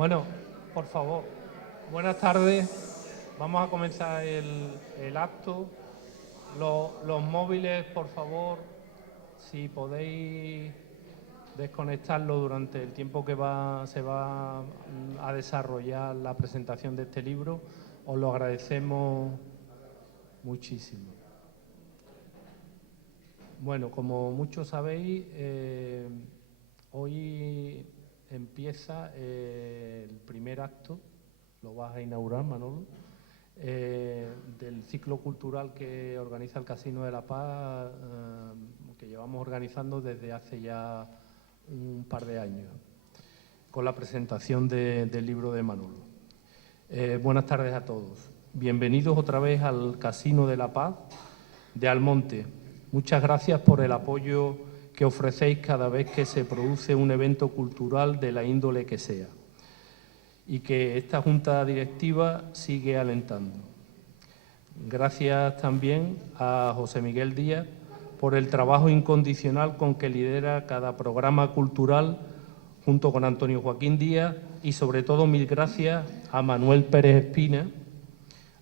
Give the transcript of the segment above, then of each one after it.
Bueno, por favor, buenas tardes. Vamos a comenzar el acto. Los móviles, por favor, si podéis desconectarlo durante el tiempo que se va a desarrollar la presentación de este libro, os lo agradecemos muchísimo. Bueno, como muchos sabéis, hoy empieza el primer acto, lo vas a inaugurar, Manolo, del ciclo cultural que organiza el Casino de la Paz, que llevamos organizando desde hace ya un par de años, con la presentación del libro de Manolo. Buenas tardes a todos. Bienvenidos otra vez al Casino de la Paz de Almonte. Muchas gracias por el apoyo que ofrecéis cada vez que se produce un evento cultural de la índole que sea, y que esta Junta Directiva sigue alentando. Gracias también a José Miguel Díaz por el trabajo incondicional con que lidera cada programa cultural junto con Antonio Joaquín Díaz, y sobre todo mil gracias a Manuel Pérez Espina,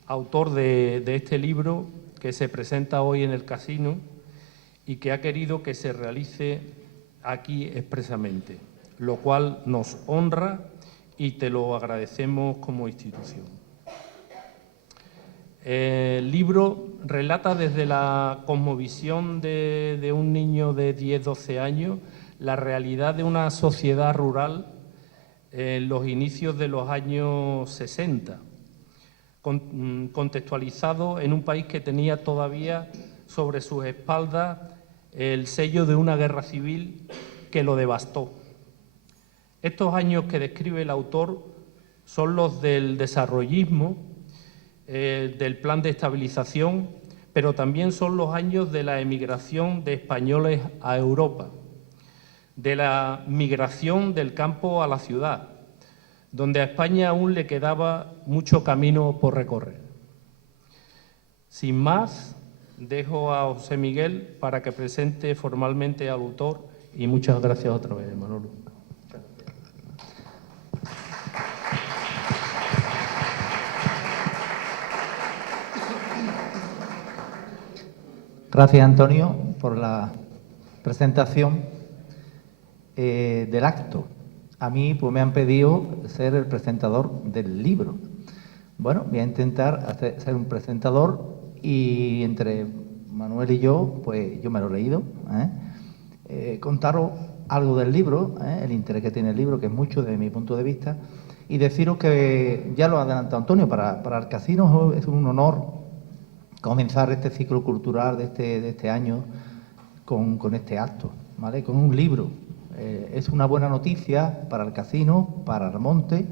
autor de este libro que se presenta hoy en el Casino y que ha querido que se realice aquí expresamente, lo cual nos honra y te lo agradecemos como institución. El libro relata desde la cosmovisión de un niño de 10-12 años la realidad de una sociedad rural en los inicios de los años 60, contextualizado en un país que tenía todavía sobre sus espaldas el sello de una guerra civil que lo devastó. Estos años que describe el autor son los del desarrollismo, del plan de estabilización, pero también son los años de la emigración de españoles a Europa, de la migración del campo a la ciudad, donde a España aún le quedaba mucho camino por recorrer. Sin más, dejo a José Miguel para que presente formalmente al autor, y muchas gracias otra vez, Manolo. Gracias, Antonio, por la presentación del acto. A mí pues, me han pedido ser el presentador del libro. Bueno, voy a intentar ser un presentador, y entre Manuel y yo, pues yo me lo he leído, contaros algo del libro, el interés que tiene el libro, que es mucho desde mi punto de vista, y deciros que, ya lo ha adelantado Antonio, para el Casino es un honor comenzar este ciclo cultural de este año con este acto, ¿vale? Con un libro. Es una buena noticia para el Casino, para Almonte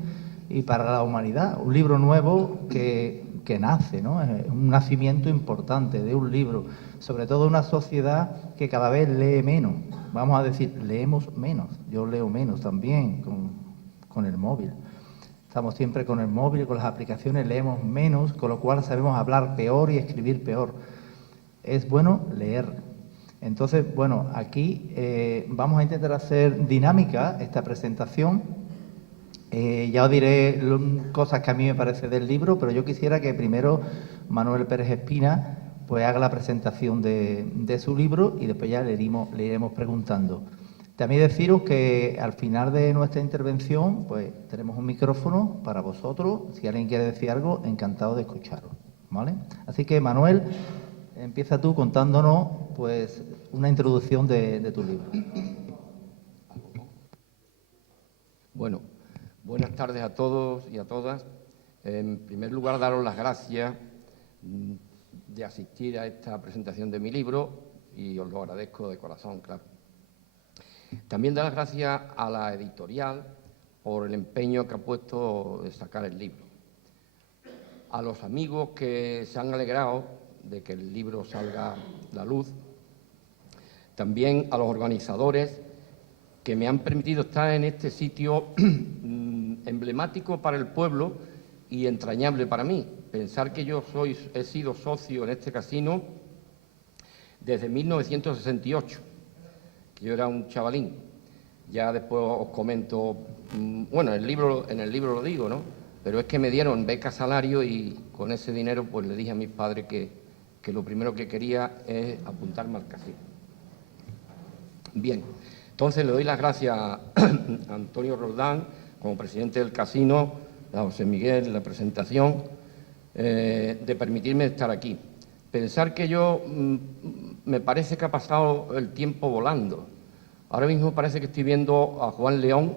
y para la humanidad. Un libro nuevo que nace, ¿no? Es un nacimiento importante de un libro, sobre todo una sociedad que cada vez lee menos. Vamos a decir, leemos menos. Yo leo menos también con el móvil. Estamos siempre con el móvil, con las aplicaciones, leemos menos, con lo cual sabemos hablar peor y escribir peor. Es bueno leer. Entonces, bueno, aquí vamos a intentar hacer dinámica esta presentación. Ya os diré cosas que a mí me parece del libro, pero yo quisiera que primero Manuel Pérez Espina pues haga la presentación de su libro, y después ya le iremos preguntando. También deciros que al final de nuestra intervención pues tenemos un micrófono para vosotros. Si alguien quiere decir algo, encantado de escucharos, ¿vale? Así que, Manuel, empieza tú contándonos pues una introducción de tu libro. Bueno, buenas tardes a todos y a todas. En primer lugar, daros las gracias de asistir a esta presentación de mi libro, y os lo agradezco de corazón, claro. También dar las gracias a la editorial por el empeño que ha puesto de sacar el libro. A los amigos que se han alegrado de que el libro salga a la luz. También a los organizadores que me han permitido estar en este sitio emblemático para el pueblo y entrañable para mí. Pensar que yo he sido socio en este casino desde 1968, que yo era un chavalín. Ya después os comento, bueno, en el libro lo digo, ¿no? Pero es que me dieron beca salario y con ese dinero pues le dije a mis padres que lo primero que quería es apuntarme al casino. Bien, entonces le doy las gracias a Antonio Roldán, como presidente del casino, a José Miguel en la presentación, de permitirme estar aquí. Pensar que yo, me parece que ha pasado el tiempo volando. Ahora mismo parece que estoy viendo a Juan León,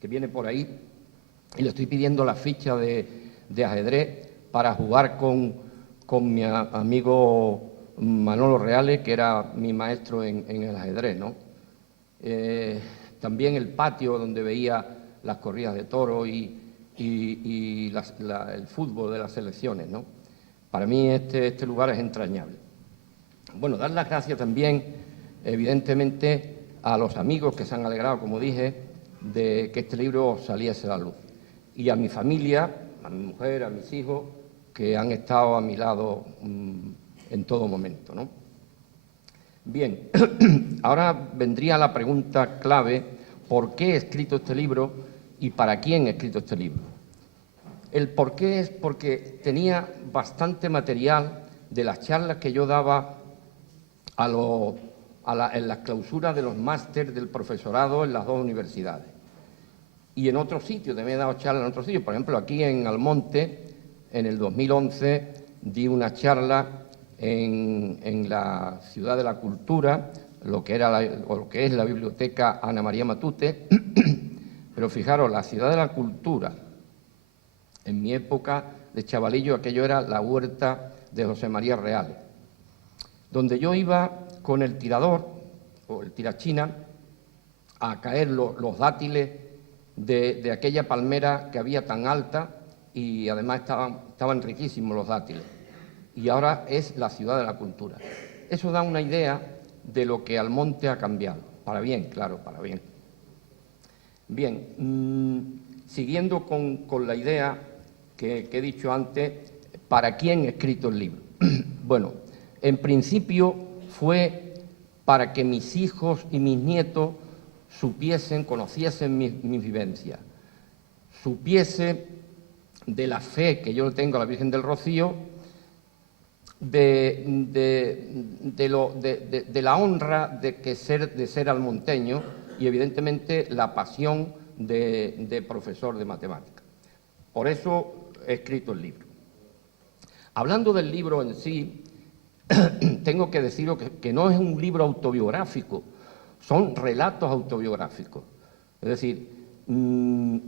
que viene por ahí, y le estoy pidiendo la ficha de ajedrez para jugar con mi amigo Manolo Reales, que era mi maestro en el ajedrez, ¿no? También el patio donde veía las corridas de toros y el fútbol de las selecciones, ¿no? Para mí este lugar es entrañable. Bueno, dar las gracias también, evidentemente, a los amigos que se han alegrado, como dije, de que este libro saliese a la luz. Y a mi familia, a mi mujer, a mis hijos, que han estado a mi lado en todo momento, ¿no? Bien, ahora vendría la pregunta clave: ¿por qué he escrito este libro y para quién he escrito este libro? El por qué es porque tenía bastante material de las charlas que yo daba en las clausuras de los másteres del profesorado en las dos universidades. Y en otros sitios, también he dado charlas en otros sitios. Por ejemplo, aquí en Almonte, en el 2011, di una charla en la Ciudad de la Cultura, lo que es la Biblioteca Ana María Matute. Pero fijaros, la Ciudad de la Cultura, en mi época de chavalillo, aquello era la huerta de José María Reales, donde yo iba con el tirador, o el tirachina, a caer los dátiles de aquella palmera que había tan alta, y además estaban riquísimos los dátiles. Y ahora es la Ciudad de la Cultura. Eso da una idea de lo que Almonte ha cambiado. Para bien, claro, para bien. Bien, siguiendo con la idea que he dicho antes, ¿para quién he escrito el libro? Bueno, en principio fue para que mis hijos y mis nietos supiesen, conociesen mis vivencias, supiese de la fe que yo le tengo a la Virgen del Rocío, de la honra de ser almonteño y, evidentemente, la pasión de profesor de matemáticas. Por eso he escrito el libro. Hablando del libro en sí, tengo que deciros que no es un libro autobiográfico, son relatos autobiográficos. Es decir,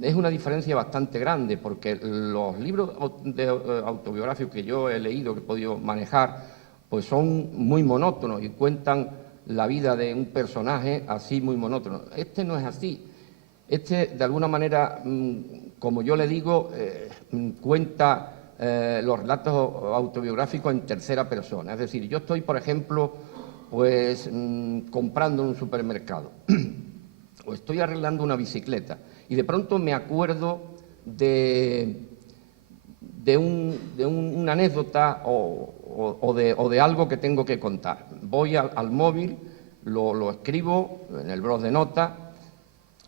es una diferencia bastante grande, porque los libros autobiográficos que yo he leído, que he podido manejar, pues son muy monótonos y cuentan la vida de un personaje así muy monótono. Este no es así. Este, de alguna manera, como yo le digo, cuenta los relatos autobiográficos en tercera persona. Es decir, yo estoy, por ejemplo, pues comprando en un supermercado o estoy arreglando una bicicleta y de pronto me acuerdo de una anécdota o de algo que tengo que contar. Voy al móvil, lo escribo en el blog de notas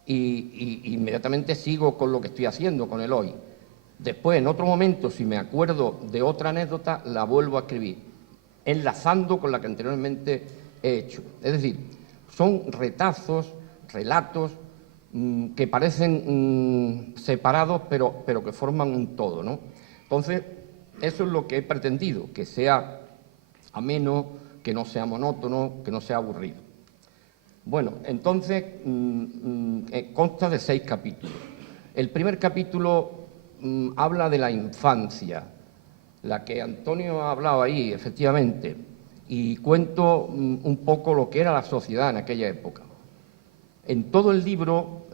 y inmediatamente sigo con lo que estoy haciendo, con el hoy. Después, en otro momento, si me acuerdo de otra anécdota, la vuelvo a escribir, enlazando con la que anteriormente he hecho. Es decir, son retazos, relatos que parecen separados, pero que forman un todo, ¿no? Entonces, eso es lo que he pretendido, que sea ameno, que no sea monótono, que no sea aburrido. Bueno, entonces, consta de 6 capítulos. El primer capítulo habla de la infancia, la que Antonio ha hablado ahí, efectivamente, y cuento un poco lo que era la sociedad en aquella época. En todo el libro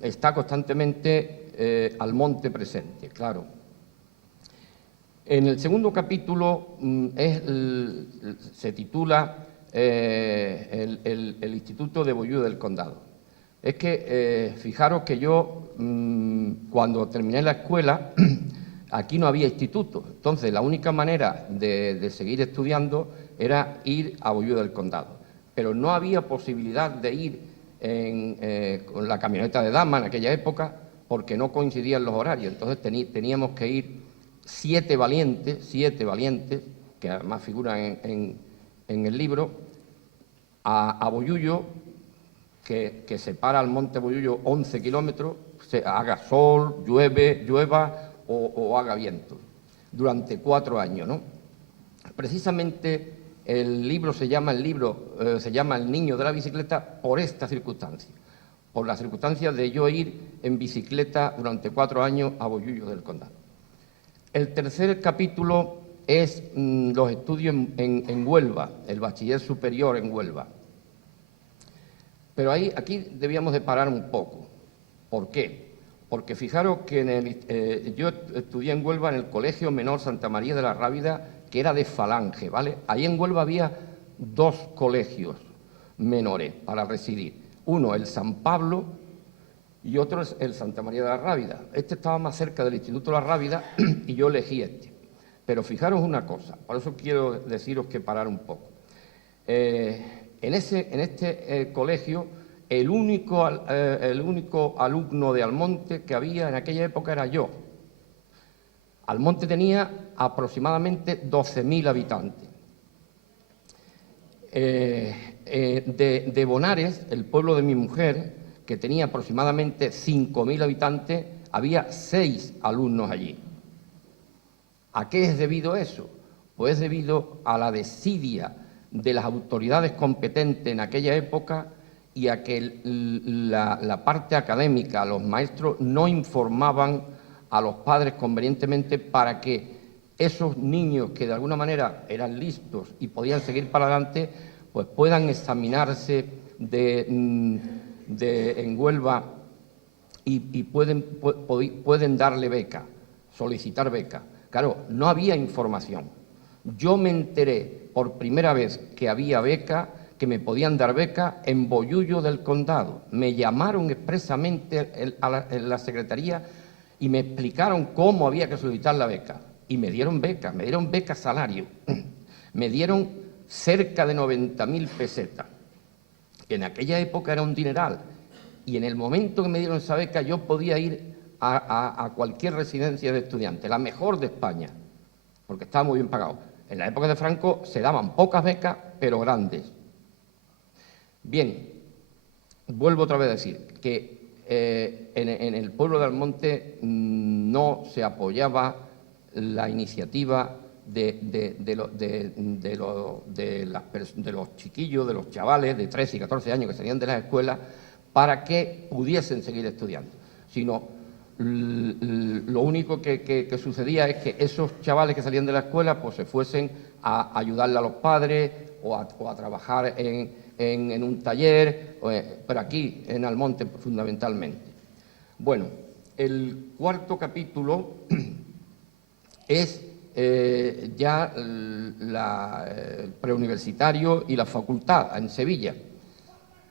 está constantemente Almonte presente, claro. En el segundo capítulo se titula el Instituto de Bollú del Condado. Es que, fijaros que yo, cuando terminé la escuela, aquí no había instituto. Entonces, la única manera de seguir estudiando era ir a Bollú del Condado. pero no había posibilidad de ir con la camioneta de dama en aquella época porque no coincidían los horarios. Entonces teníamos que ir 7 valientes, que además figuran en el libro, a Bollullo, que separa al monte Bollullo 11 kilómetros, haga sol, llueva o haga viento, durante 4 años, ¿no? Precisamente el libro se llama El niño de la bicicleta por esta circunstancia, por la circunstancia de yo ir en bicicleta durante 4 años a Bollullo del Condado. El tercer capítulo es los estudios en Huelva, el bachiller superior en Huelva. Pero aquí debíamos de parar un poco. ¿Por qué? Porque fijaros que yo estudié en Huelva en el Colegio Menor Santa María de la Rábida, que era de Falange, ¿vale? Ahí en Huelva había 2 colegios menores para residir. Uno, el San Pablo, y otro es el Santa María de la Rábida. Este estaba más cerca del Instituto La Rábida y yo elegí este. Pero fijaros una cosa, por eso quiero deciros que parar un poco. En este colegio, el único alumno de Almonte que había en aquella época era yo. Almonte tenía aproximadamente 12.000 habitantes. De Bonares, el pueblo de mi mujer, que tenía aproximadamente 5.000 habitantes, había 6 alumnos allí. ¿A qué es debido eso? Pues debido a la desidia de las autoridades competentes en aquella época y a que la parte académica, los maestros, no informaban a los padres convenientemente para que esos niños que de alguna manera eran listos y podían seguir para adelante, pues puedan examinarse en Huelva y pueden darle beca, solicitar beca. Claro, no había información. Yo me enteré por primera vez que había beca, que me podían dar beca en Bollullo del Condado. Me llamaron expresamente en la secretaría y me explicaron cómo había que solicitar la beca. Y me dieron beca salario. Me dieron cerca de 90.000 pesetas, que en aquella época era un dineral. Y en el momento que me dieron esa beca yo podía ir a cualquier residencia de estudiantes, la mejor de España, porque estaba muy bien pagado. En la época de Franco se daban pocas becas, pero grandes. Bien, vuelvo otra vez a decir que en el pueblo de Almonte no se apoyaba la iniciativa de los chiquillos, de los chavales de 13 y 14 años que salían de las escuelas para que pudiesen seguir estudiando, sino lo único que sucedía es que esos chavales que salían de la escuela pues se fuesen a ayudarle a los padres o a trabajar en un taller, pero aquí en Almonte fundamentalmente. Bueno, el cuarto capítulo es ya el preuniversitario y la facultad en Sevilla.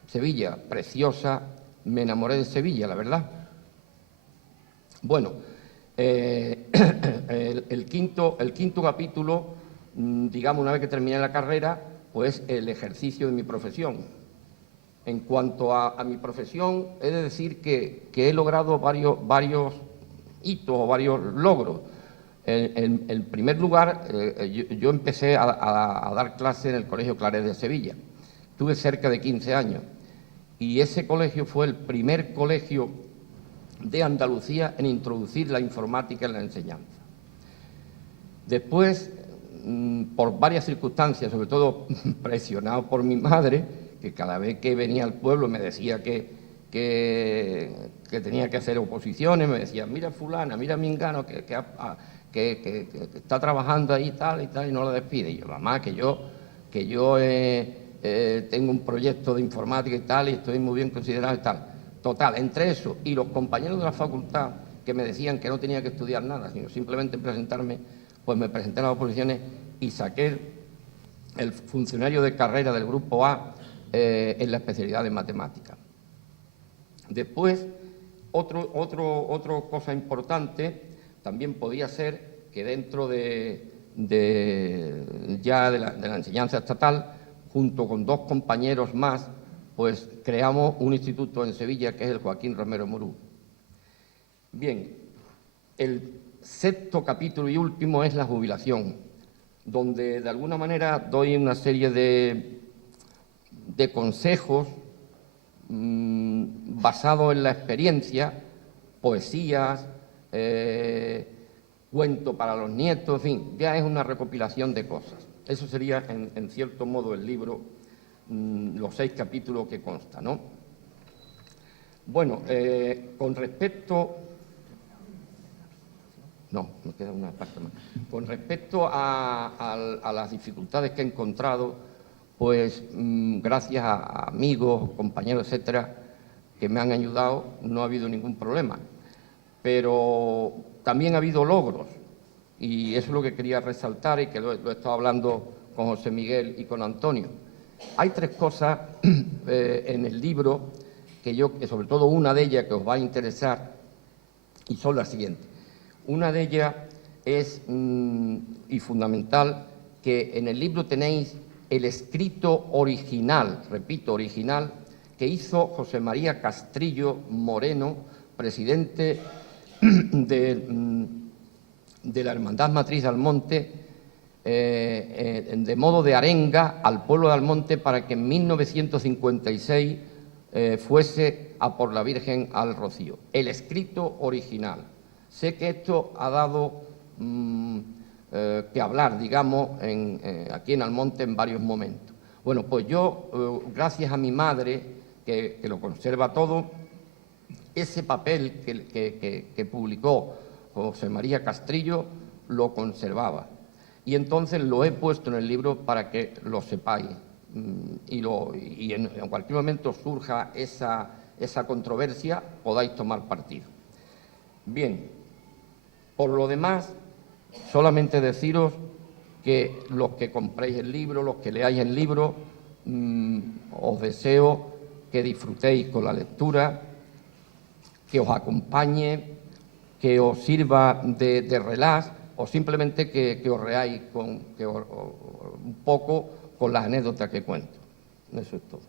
Sevilla, preciosa, me enamoré de Sevilla, la verdad. Bueno, el quinto capítulo, digamos, una vez que terminé la carrera, pues el ejercicio de mi profesión. En cuanto a mi profesión, he de decir que he logrado varios hitos o varios logros. En primer lugar, yo empecé a dar clase en el Colegio Claret de Sevilla. Tuve cerca de 15 años y ese colegio fue el primer colegio de Andalucía en introducir la informática en la enseñanza. Después, por varias circunstancias, sobre todo presionado por mi madre, que cada vez que venía al pueblo me decía que tenía que hacer oposiciones, me decía, mira fulana, mira Mingano, que está trabajando ahí tal y no la despide. Y yo, mamá, que yo tengo un proyecto de informática y tal, y estoy muy bien considerado y tal. Total, entre eso y los compañeros de la facultad que me decían que no tenía que estudiar nada, sino simplemente presentarme, pues me presenté a las oposiciones y saqué el funcionario de carrera del grupo A en la especialidad de matemáticas. Después, otra cosa importante también podía ser que dentro de la enseñanza estatal, junto con 2 compañeros más, pues creamos un instituto en Sevilla que es el Joaquín Romero Murú. Bien, el 6º capítulo y último es la jubilación, donde de alguna manera doy una serie de consejos basados en la experiencia, poesías, cuento para los nietos, en fin, ya es una recopilación de cosas. Eso sería, en cierto modo, el libro, los 6 capítulos que consta, ¿no? Bueno, con respecto... No, me queda una parte más. Con respecto a las dificultades que he encontrado, pues gracias a amigos, compañeros, etcétera, que me han ayudado, no ha habido ningún problema. Pero también ha habido logros, y eso es lo que quería resaltar y que lo he estado hablando con José Miguel y con Antonio. Hay 3 cosas en el libro que sobre todo una de ellas que os va a interesar, y son las siguientes. Una de ellas es, y fundamental, que en el libro tenéis el escrito original, repito, original, que hizo José María Castrillo Moreno, presidente de la Hermandad Matriz de Almonte, de modo de arenga al pueblo de Almonte para que en 1956 fuese a por la Virgen al Rocío. El escrito original. Sé que esto ha dado que hablar, digamos, aquí en Almonte en varios momentos. Bueno, pues yo, gracias a mi madre, que lo conserva todo, ese papel que publicó José María Castrillo lo conservaba. Y entonces lo he puesto en el libro para que lo sepáis. Y en cualquier momento surja esa controversia, podáis tomar partido. Bien, por lo demás, solamente deciros que los que compréis el libro, los que leáis el libro, os deseo que disfrutéis con la lectura, que os acompañe, que os sirva de relax o simplemente que os reáis un poco con las anécdotas que cuento. Eso es todo.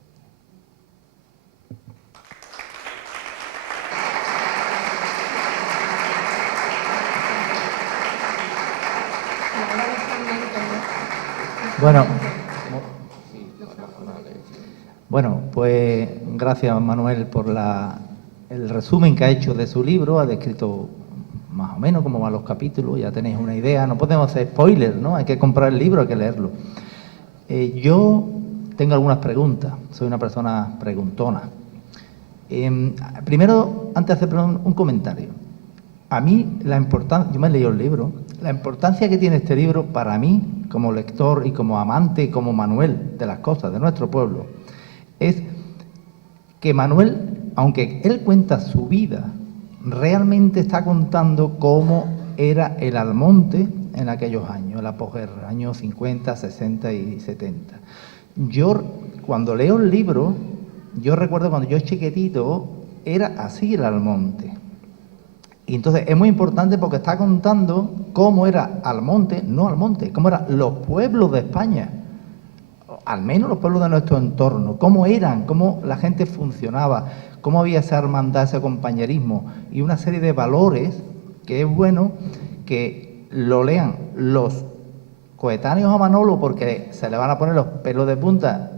Bueno, pues gracias Manuel por el resumen que ha hecho de su libro. Ha descrito más o menos cómo van los capítulos, ya tenéis una idea. No podemos hacer spoilers, ¿no? Hay que comprar el libro, hay que leerlo. Yo tengo algunas preguntas, soy una persona preguntona. Primero, antes de hacer un comentario, a mí la importancia, yo me he leído el libro, la importancia que tiene este libro para mí, como lector y como amante y como Manuel de las cosas de nuestro pueblo, es que Manuel, aunque él cuenta su vida, realmente está contando cómo era el Almonte en aquellos años, la posguerra, años 50, 60 y 70. Yo, cuando leo el libro, yo recuerdo cuando yo chiquitito, era así el Almonte. Y entonces es muy importante porque está contando cómo era Almonte, no Almonte, cómo eran los pueblos de España, al menos los pueblos de nuestro entorno, cómo eran, cómo la gente funcionaba, cómo había esa hermandad, ese compañerismo y una serie de valores que es bueno que lo lean los coetáneos a Manolo, porque se le van a poner los pelos de punta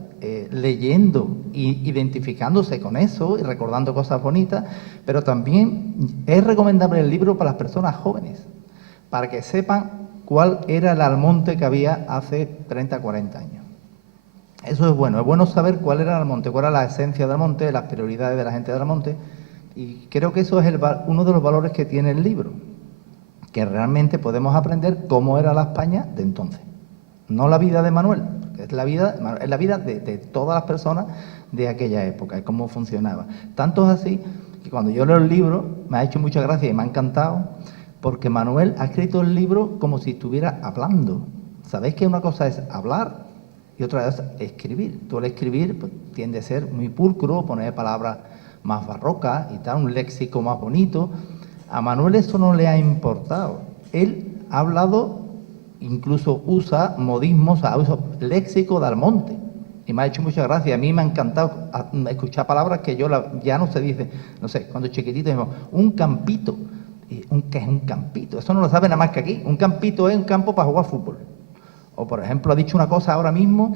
leyendo e identificándose con eso y recordando cosas bonitas, pero también es recomendable el libro para las personas jóvenes, para que sepan cuál era el Almonte que había hace 30, 40 años. Eso es bueno saber cuál era el Almonte, cuál era la esencia del Almonte, las prioridades de la gente del Almonte, y creo que eso es uno de los valores que tiene el libro, que realmente podemos aprender cómo era la España de entonces, no la vida de Manuel, es la vida de todas las personas de aquella época y cómo funcionaba. Tanto es así que cuando yo leo el libro me ha hecho mucha gracia y me ha encantado, porque Manuel ha escrito el libro como si estuviera hablando. ¿Sabéis que una cosa es hablar y otra es escribir? Tú al escribir pues, tiende a ser muy pulcro, poner palabras más barrocas y tal, un léxico más bonito. A Manuel eso no le ha importado. Él ha hablado, incluso usa modismos, usa léxico de Almonte. Y me ha hecho mucha gracia. A mí me ha encantado escuchar palabras que ya no se dice, no sé, cuando chiquitito decimos, un campito. ¿Qué es un campito? Eso no lo sabe nada más que aquí. Un campito es un campo para jugar fútbol. O, por ejemplo, ha dicho una cosa ahora mismo.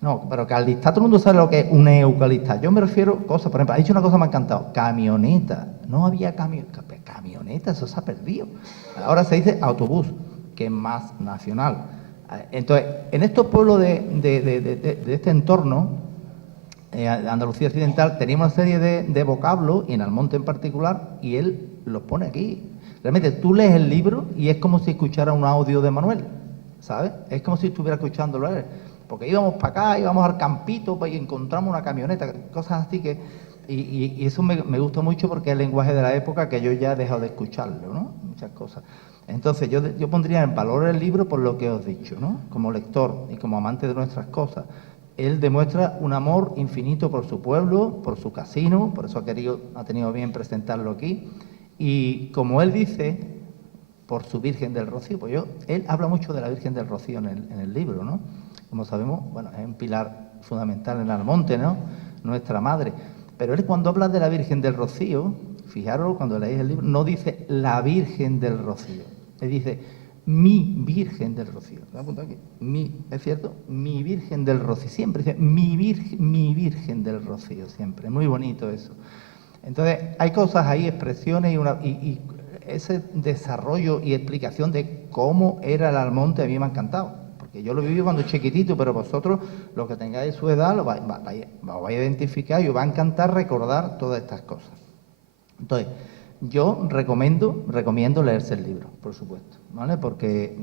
No, pero caldista, todo el mundo sabe lo que es un eucalipta. Yo me refiero a cosas, por ejemplo, ha dicho una cosa que me ha encantado. Camioneta. No había camioneta, eso se ha perdido. Ahora se dice autobús, que es más nacional. Entonces, en estos pueblos de este entorno, Andalucía Occidental, teníamos una serie de vocablos, y en Almonte en particular, y él los pone aquí. Realmente tú lees el libro y es como si escuchara un audio de Manuel, ¿sabes? Es como si estuviera escuchándolo él. Porque íbamos para acá, íbamos al campito y encontramos una camioneta, cosas así que... Y eso me gusta mucho porque es el lenguaje de la época que yo ya he dejado de escucharlo, ¿no? Muchas cosas. Entonces yo pondría en valor el libro por lo que os he dicho, ¿no? Como lector y como amante de nuestras cosas. Él demuestra un amor infinito por su pueblo, por su casino, por eso ha tenido bien presentarlo aquí. Y como él dice, por su Virgen del Rocío, pues él habla mucho de la Virgen del Rocío en el libro, ¿no? Como sabemos, bueno, es un pilar fundamental en Almonte, ¿no? Nuestra madre. Pero él cuando habla de la Virgen del Rocío, fijaros cuando leéis el libro, no dice la Virgen del Rocío, él dice mi Virgen del Rocío. ¿Me apunto aquí? ¿Es cierto? Mi Virgen del Rocío. Siempre dice mi Virgen del Rocío, siempre. Muy bonito eso. Entonces, hay cosas ahí, expresiones y ese desarrollo y explicación de cómo era el Almonte a mí me ha encantado. Porque yo lo viví cuando chiquitito, pero vosotros, los que tengáis su edad, lo vais a identificar y os va a encantar recordar todas estas cosas. Entonces, yo recomiendo leerse el libro, por supuesto, ¿vale? Porque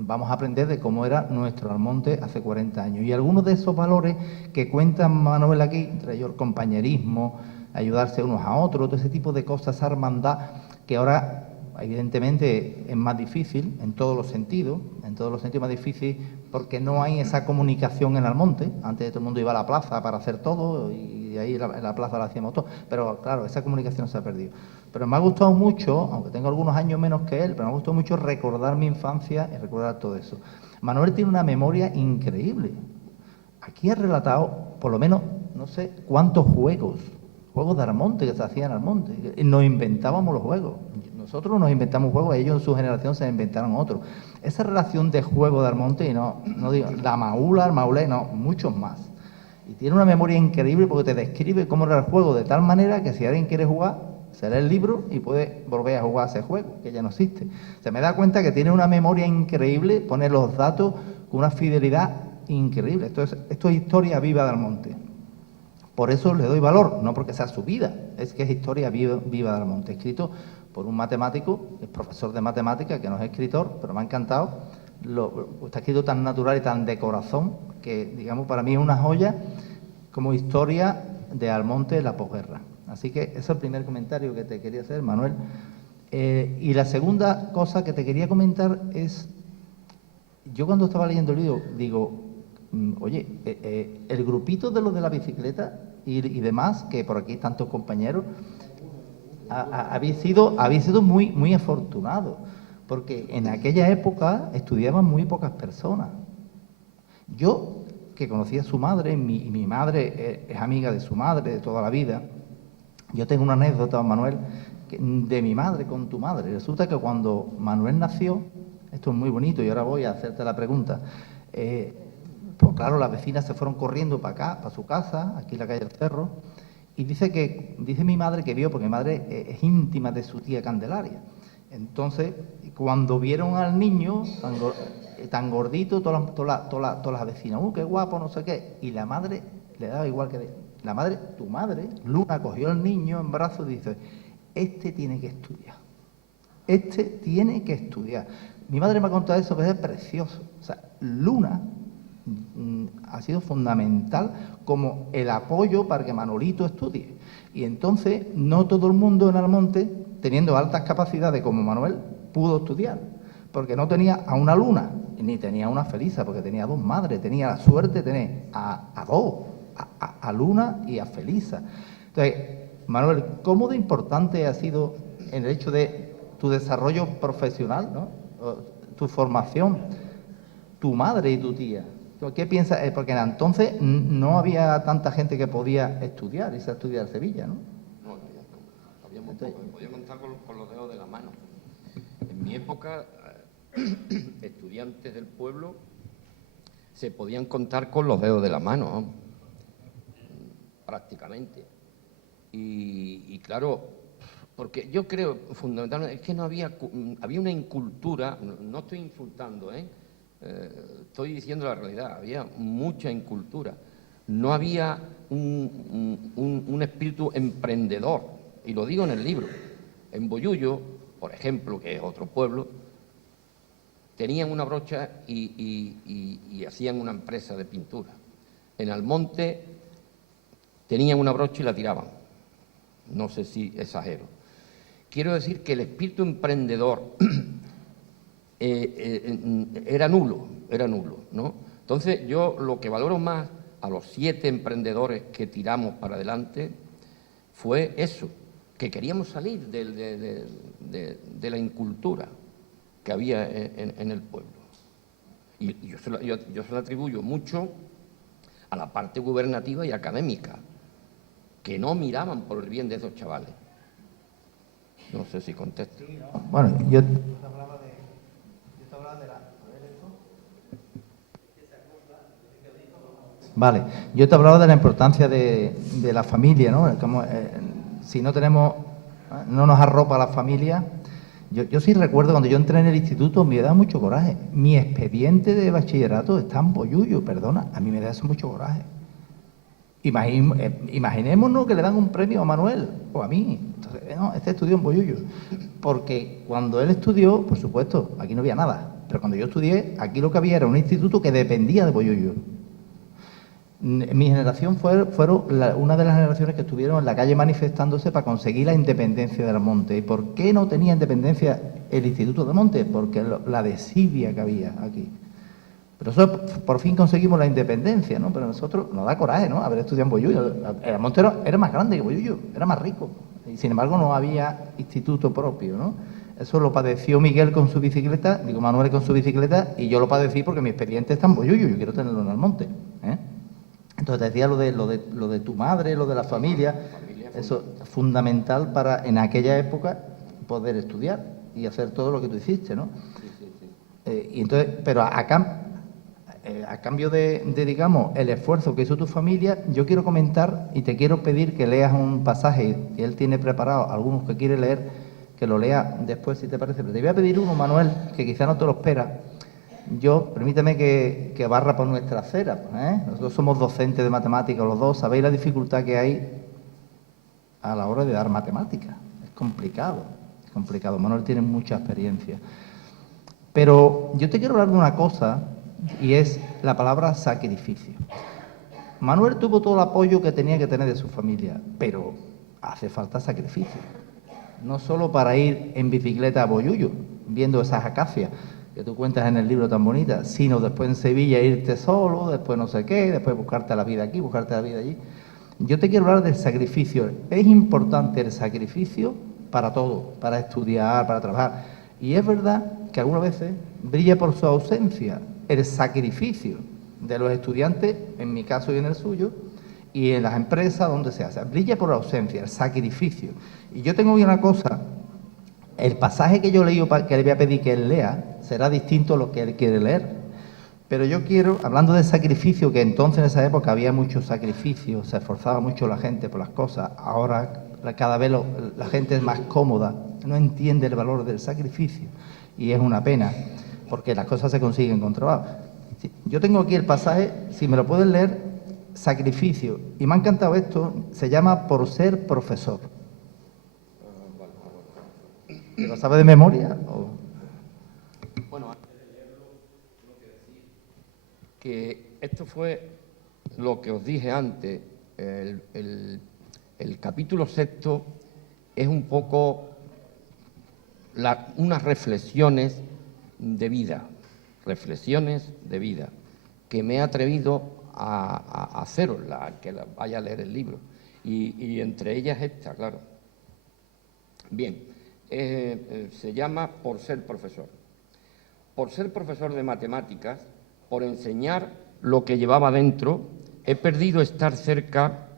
vamos a aprender de cómo era nuestro Almonte hace 40 años. Y algunos de esos valores que cuenta Manuel aquí, entre ellos el compañerismo, ayudarse unos a otros, todo ese tipo de cosas, esa hermandad, que ahora evidentemente es más difícil en todos los sentidos más difícil porque no hay esa comunicación en Almonte. Antes todo el mundo iba a la plaza para hacer todo y ahí en la plaza lo hacíamos todo, pero claro, esa comunicación se ha perdido. Pero me ha gustado mucho, aunque tengo algunos años menos que él, pero me ha gustado mucho recordar mi infancia y recordar todo eso. Manuel tiene una memoria increíble. Aquí ha relatado por lo menos no sé cuántos juegos de Almonte que se hacían en Almonte. Nos inventábamos los juegos. Nosotros nos inventamos juegos, ellos en su generación se inventaron otros. Esa relación de juego de Almonte, y no digo la maula, el maulé, no, muchos más. Y tiene una memoria increíble porque te describe cómo era el juego de tal manera que si alguien quiere jugar, se lee el libro y puede volver a jugar ese juego, que ya no existe. Se me da cuenta que tiene una memoria increíble, pone los datos con una fidelidad increíble. Esto es historia viva de Almonte. Por eso le doy valor, no porque sea su vida, es que es historia viva de Almonte, escrito por un matemático, es profesor de matemáticas, que no es escritor, pero me ha encantado. Está escrito tan natural y tan de corazón, que digamos para mí es una joya como historia de Almonte de la posguerra. Así que ese es el primer comentario que te quería hacer, Manuel. Y la segunda cosa que te quería comentar es, yo cuando estaba leyendo el libro, digo, oye, el grupito de los de la bicicleta y demás, que por aquí tantos compañeros, habéis sido muy, muy afortunados, porque en aquella época estudiaban muy pocas personas. Yo, que conocía a su madre, mi madre es amiga de su madre de toda la vida, yo tengo una anécdota, Manuel, de mi madre con tu madre. Resulta que cuando Manuel nació, esto es muy bonito y ahora voy a hacerte la pregunta, pues claro, las vecinas se fueron corriendo para acá, para su casa, aquí en la calle del Cerro, y dice mi madre que vio, porque mi madre es íntima de su tía Candelaria. Entonces, cuando vieron al niño tan gordito, todas las vecinas, qué guapo, no sé qué, y la madre le daba igual que... tu madre, Luna, cogió al niño en brazos y dice, este tiene que estudiar. Mi madre me ha contado eso, que es precioso. O sea, Luna ha sido fundamental como el apoyo para que Manolito estudie. Y entonces no todo el mundo en Almonte, teniendo altas capacidades como Manuel, pudo estudiar, porque no tenía a una Luna, ni tenía a una Felisa, porque tenía dos madres, tenía la suerte de tener a dos, a Luna y a Felisa. Entonces, Manuel, ¿cómo de importante ha sido en el hecho de tu desarrollo profesional, ¿no? Tu formación, tu madre y tu tía? ¿Qué piensas? Porque entonces no había tanta gente que podía estudiar, irse a estudiar a Sevilla, ¿no? No, había muy poco, podía contar con los dedos de la mano. En mi época, estudiantes del pueblo se podían contar con los dedos de la mano, ¿no? Prácticamente. Y claro, porque yo creo fundamentalmente es que no había una incultura, no estoy insultando, estoy diciendo la realidad, había mucha incultura, no había un espíritu emprendedor, y lo digo en el libro. En Bollullo, por ejemplo, que es otro pueblo, tenían una brocha y hacían una empresa de pintura. En Almonte tenían una brocha y la tiraban. No sé si exagero. Quiero decir que el espíritu emprendedor era nulo, ¿no? Entonces, yo lo que valoro más a los 7 emprendedores que tiramos para adelante fue eso, que queríamos salir de la incultura que había en el pueblo. Y yo se lo atribuyo mucho a la parte gubernativa y académica, que no miraban por el bien de esos chavales. No sé si contesto. Bueno, yo te hablaba de Vale, yo te hablaba de la importancia de la familia, ¿no? Como, si no nos arropa la familia. Yo sí recuerdo cuando yo entré en el instituto, me da mucho coraje. Mi expediente de bachillerato está en Bollullo, perdona, a mí me da eso mucho coraje. Imaginémonos que le dan un premio a Manuel o a mí. Entonces, no, este estudió en Bollullo. Porque cuando él estudió, por supuesto, aquí no había nada. Pero cuando yo estudié, aquí lo que había era un instituto que dependía de Bollullo. Mi generación fueron una de las generaciones que estuvieron en la calle manifestándose para conseguir la independencia del Monte. ¿Y por qué no tenía independencia el Instituto de Monte? Porque la desidia que había aquí. Pero eso, por fin conseguimos la independencia, ¿no? Pero nosotros nos da coraje, ¿no? Haber estudiado en Bollullo. El Monte era más grande que Bollullo, era más rico. Y sin embargo no había instituto propio, ¿no? Eso lo padeció Miguel con su bicicleta, digo Manuel con su bicicleta, y yo lo padecí porque mi expediente está en Bollullo, yo quiero tenerlo en el Monte, ¿eh? Entonces te decía lo de tu madre, lo de la familia, eso es fundamental para en aquella época poder estudiar y hacer todo lo que tú hiciste, ¿no? Y entonces, pero a cambio de, digamos, el esfuerzo que hizo tu familia, yo quiero comentar y te quiero pedir que leas un pasaje, y él tiene preparado algunos que quiere leer, que lo lea después si te parece, pero te voy a pedir uno, Manuel, que quizá no te lo esperas. Permítame que barra por nuestra acera, ¿eh? Nosotros somos docentes de matemáticas, los dos, sabéis la dificultad que hay a la hora de dar matemáticas. Es complicado. Manuel tiene mucha experiencia. Pero yo te quiero hablar de una cosa, y es la palabra sacrificio. Manuel tuvo todo el apoyo que tenía que tener de su familia, pero hace falta sacrificio. No solo para ir en bicicleta a Bollullo, viendo esas acacias que tú cuentas en el libro tan bonita, sino después en Sevilla irte solo, después no sé qué, después buscarte la vida aquí, buscarte la vida allí. Yo te quiero hablar del sacrificio. Es importante el sacrificio para todo, para estudiar, para trabajar. Y es verdad que algunas veces brilla por su ausencia el sacrificio de los estudiantes, en mi caso y en el suyo, y en las empresas donde se hace. Brilla por la ausencia, el sacrificio. Y yo tengo una cosa. El pasaje que yo leí, que le voy a pedir que él lea, será distinto a lo que él quiere leer. Pero yo quiero, hablando de sacrificio, que entonces en esa época había mucho sacrificio, se esforzaba mucho la gente por las cosas, ahora cada vez la gente es más cómoda, no entiende el valor del sacrificio y es una pena, porque las cosas se consiguen con trabajo. Yo tengo aquí el pasaje, si me lo pueden leer, sacrificio, y me ha encantado esto, se llama Por ser profesor. ¿Te lo sabe de memoria? Bueno, antes de leerlo, tengo que decir que esto fue lo que os dije antes. El capítulo 6 es un poco unas reflexiones de vida, que me he atrevido a haceros, que vaya a leer el libro. Y entre ellas esta, claro. Bien. Se llama Por ser profesor. Por ser profesor de matemáticas, por enseñar lo que llevaba dentro, he perdido estar cerca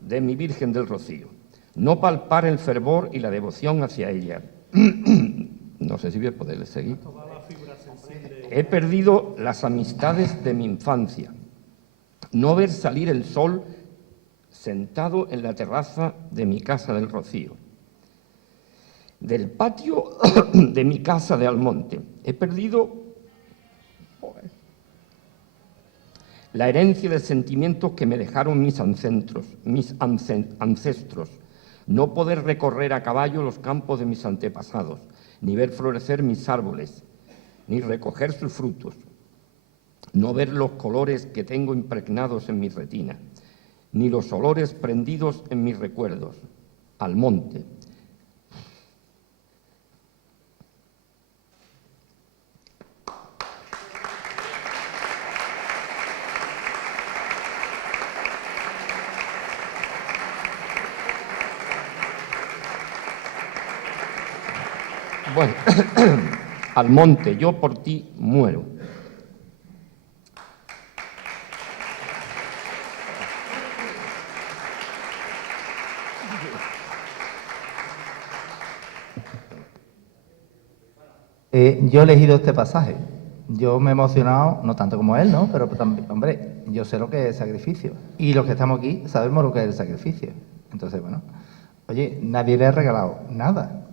de mi Virgen del Rocío, no palpar el fervor y la devoción hacia ella. No sé si voy a poder seguir. He perdido las amistades de mi infancia, no ver salir el sol sentado en la terraza de mi casa del Rocío, del patio de mi casa de Almonte. He perdido la herencia de sentimientos que me dejaron mis ancestros, no poder recorrer a caballo los campos de mis antepasados, ni ver florecer mis árboles, ni recoger sus frutos, no ver los colores que tengo impregnados en mi retina, ni los olores prendidos en mis recuerdos. Almonte. Bueno, Almonte, yo por ti muero. Yo he elegido este pasaje. Yo me he emocionado, no tanto como él, ¿no? Pero también, hombre, yo sé lo que es sacrificio. Y los que estamos aquí sabemos lo que es el sacrificio. Entonces, bueno, oye, nadie le ha regalado nada.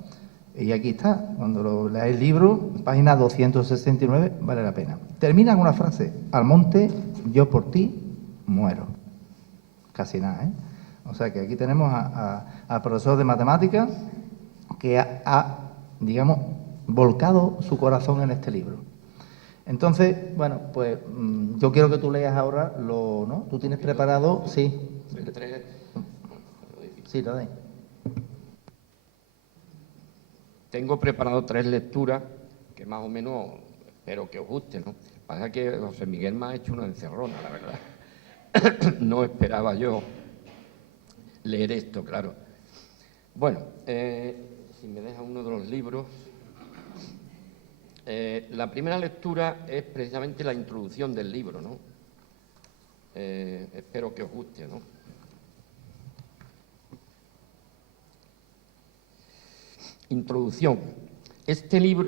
Y aquí está, cuando lo leáis el libro, página 269, vale la pena. Termina con una frase: Almonte, yo por ti muero. Casi nada, ¿eh? O sea que aquí tenemos al profesor de matemáticas que ha, digamos, volcado su corazón en este libro. Entonces, bueno, pues yo quiero que tú leas ahora ¿no? ¿Tú tienes preparado? Sí. Sí, lo de. Tengo preparado 3 lecturas que más o menos espero que os gusten, ¿no? Pasa que José Miguel me ha hecho una encerrona, la verdad. No esperaba yo leer esto, claro. Bueno, si me deja uno de los libros. La primera lectura es precisamente la introducción del libro, ¿no? Espero que os guste, ¿no? Introducción. Este libro,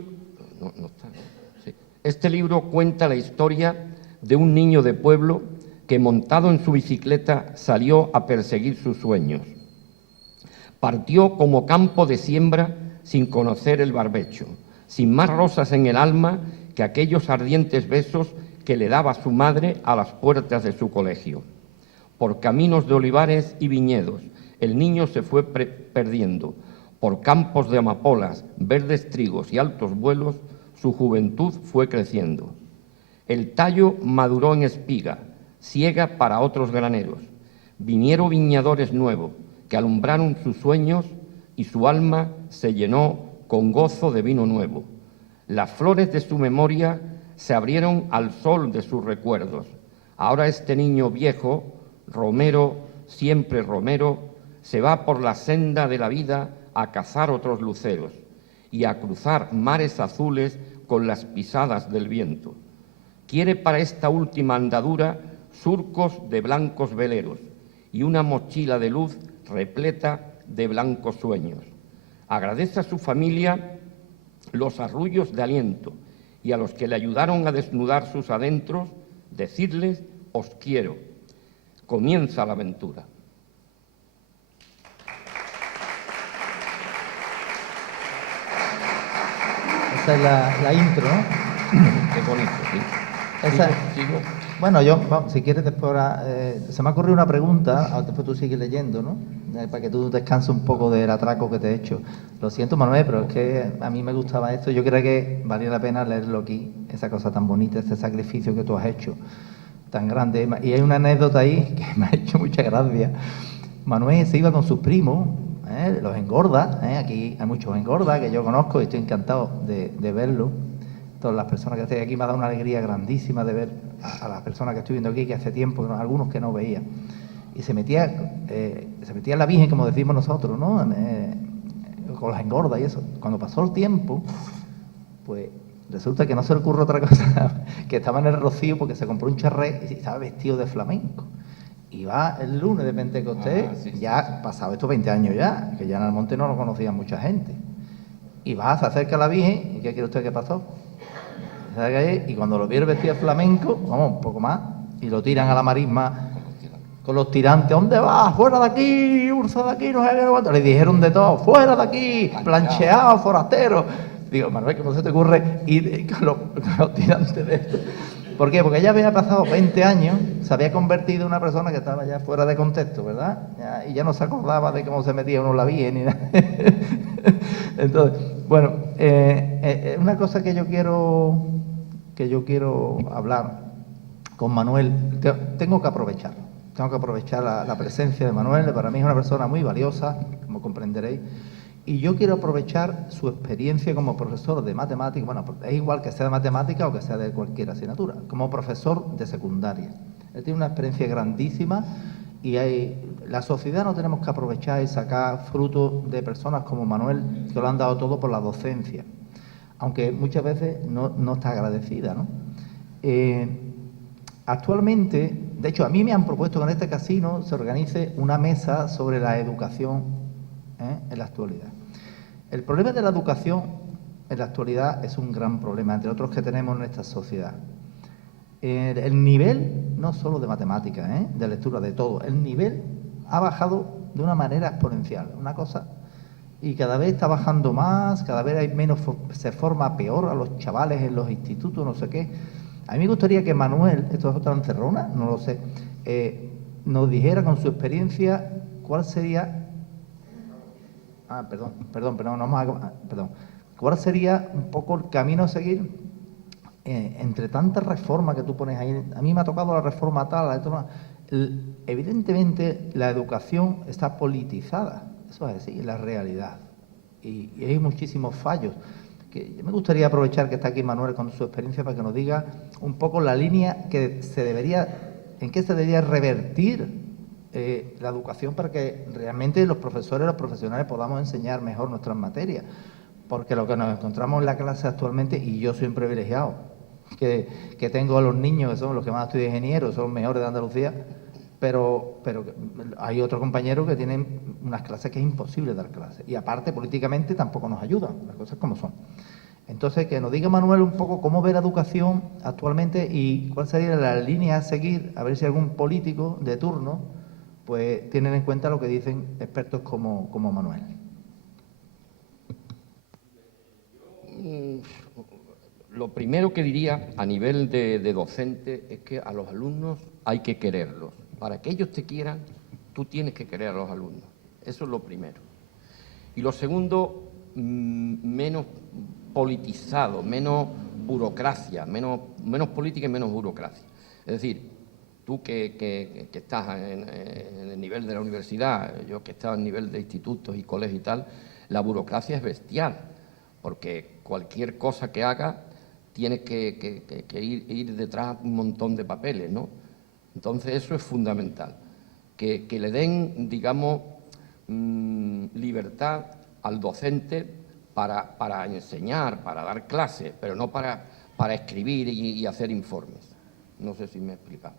sí. Este libro cuenta la historia de un niño de pueblo que, montado en su bicicleta, salió a perseguir sus sueños. Partió como campo de siembra sin conocer el barbecho, sin más rosas en el alma que aquellos ardientes besos que le daba su madre a las puertas de su colegio. Por caminos de olivares y viñedos, el niño se fue perdiendo. Por campos de amapolas, verdes trigos y altos vuelos, su juventud fue creciendo. El tallo maduró en espiga, siega para otros graneros. Vinieron viñadores nuevos, que alumbraron sus sueños y su alma se llenó con gozo de vino nuevo. Las flores de su memoria se abrieron al sol de sus recuerdos. Ahora este niño viejo, romero, siempre romero, se va por la senda de la vida a cazar otros luceros y a cruzar mares azules con las pisadas del viento. Quiere para esta última andadura surcos de blancos veleros y una mochila de luz repleta de blancos sueños. Agradece a su familia los arrullos de aliento y a los que le ayudaron a desnudar sus adentros, decirles: os quiero. Comienza la aventura. Esa es la intro, ¿no? Qué bonito, sí. ¿Sigo? Bueno, si quieres después ahora, se me ha ocurrido una pregunta, después tú sigues leyendo, ¿no? Para que tú descanses un poco del atraco que te he hecho. Lo siento, Manuel, pero es que a mí me gustaba esto. Yo creo que valía la pena leerlo aquí, esa cosa tan bonita, ese sacrificio que tú has hecho, tan grande. Y hay una anécdota ahí que me ha hecho mucha gracia. Manuel se iba con sus primos, los engorda, aquí hay muchos engorda que yo conozco y estoy encantado de verlo. Todas las personas que estáis aquí me ha dado una alegría grandísima de ver a las personas que estoy viendo aquí, que hace tiempo, algunos que no veía. Y se metía la Virgen, como decimos nosotros, ¿no? Con las engordas y eso. Cuando pasó el tiempo, Pues resulta que no se le ocurre otra cosa, que estaba en el Rocío porque se compró un charré y estaba vestido de flamenco. Y va el lunes de Pentecostés, ya pasado estos 20 años ya, que ya en Almonte no lo conocía mucha gente. Y va, se acerca a la Virgen, ¿y qué quiere usted que pasó? Y cuando lo vieron vestido de flamenco, vamos, un poco más, y lo tiran a la marisma con los tirantes. ¿Dónde vas? ¡Fuera de aquí! ¡Ursa de aquí! No sé qué cuánto. Le dijeron de todo. ¡Fuera de aquí! ¡Plancheado, forastero! Digo, Manuel, ¿cómo se te ocurre ir con los tirantes de esto? ¿Por qué? Porque ella había pasado 20 años, se había convertido en una persona que estaba ya fuera de contexto, ¿verdad? Y ya no se acordaba de cómo se metía uno en la vía ni nada. Entonces, bueno, una cosa que yo quiero hablar con Manuel, tengo que aprovechar la presencia de Manuel. Para mí es una persona muy valiosa, como comprenderéis, y yo quiero aprovechar su experiencia como profesor de matemáticas. Bueno, es igual que sea de matemáticas o que sea de cualquier asignatura, como profesor de secundaria. Él tiene una experiencia grandísima y la sociedad no tenemos que aprovechar y sacar fruto de personas como Manuel, que lo han dado todo por la docencia, aunque muchas veces no está agradecida, ¿no? Actualmente, de hecho, a mí me han propuesto que en este casino se organice una mesa sobre la educación en la actualidad. El problema de la educación en la actualidad es un gran problema, entre otros que tenemos en esta sociedad. El nivel, no solo de matemáticas, de lectura, de todo, el nivel ha bajado de una manera exponencial, una cosa, y cada vez está bajando más, cada vez hay menos, se forma peor a los chavales en los institutos, no sé qué. A mí me gustaría que Manuel, esto es otra encerrona, no lo sé, nos dijera con su experiencia cuál sería... ¿Cuál sería un poco el camino a seguir entre tantas reformas que tú pones ahí? A mí me ha tocado la reforma tal, evidentemente la educación está politizada, eso es así, es la realidad. Y hay muchísimos fallos. Me gustaría aprovechar que está aquí Manuel con su experiencia para que nos diga un poco la línea en qué se debería revertir la educación para que realmente los profesores, los profesionales podamos enseñar mejor nuestras materias. Porque lo que nos encontramos en la clase actualmente, y yo soy un privilegiado, que tengo a los niños que son los que más estudian ingenieros, son los mejores de Andalucía, pero hay otros compañeros que tienen unas clases que es imposible dar clases. Y aparte, políticamente tampoco nos ayudan, las cosas como son. Entonces, que nos diga Manuel un poco cómo ve la educación actualmente y cuál sería la línea a seguir, a ver si algún político de turno pues tienen en cuenta lo que dicen expertos como Manuel. Lo primero que diría a nivel de docente es que a los alumnos hay que quererlos. Para que ellos te quieran, tú tienes que querer a los alumnos. Eso es lo primero. Y lo segundo, menos politizado, menos burocracia, menos política y menos burocracia. Es decir, tú que estás en el nivel de la universidad, yo que he estado en el nivel de institutos y colegios y tal, la burocracia es bestial, porque cualquier cosa que haga tienes que ir detrás de un montón de papeles, ¿no? Entonces eso es fundamental, que le den, digamos, libertad al docente para enseñar, para dar clases, pero no para escribir y hacer informes. No sé si me he explicado.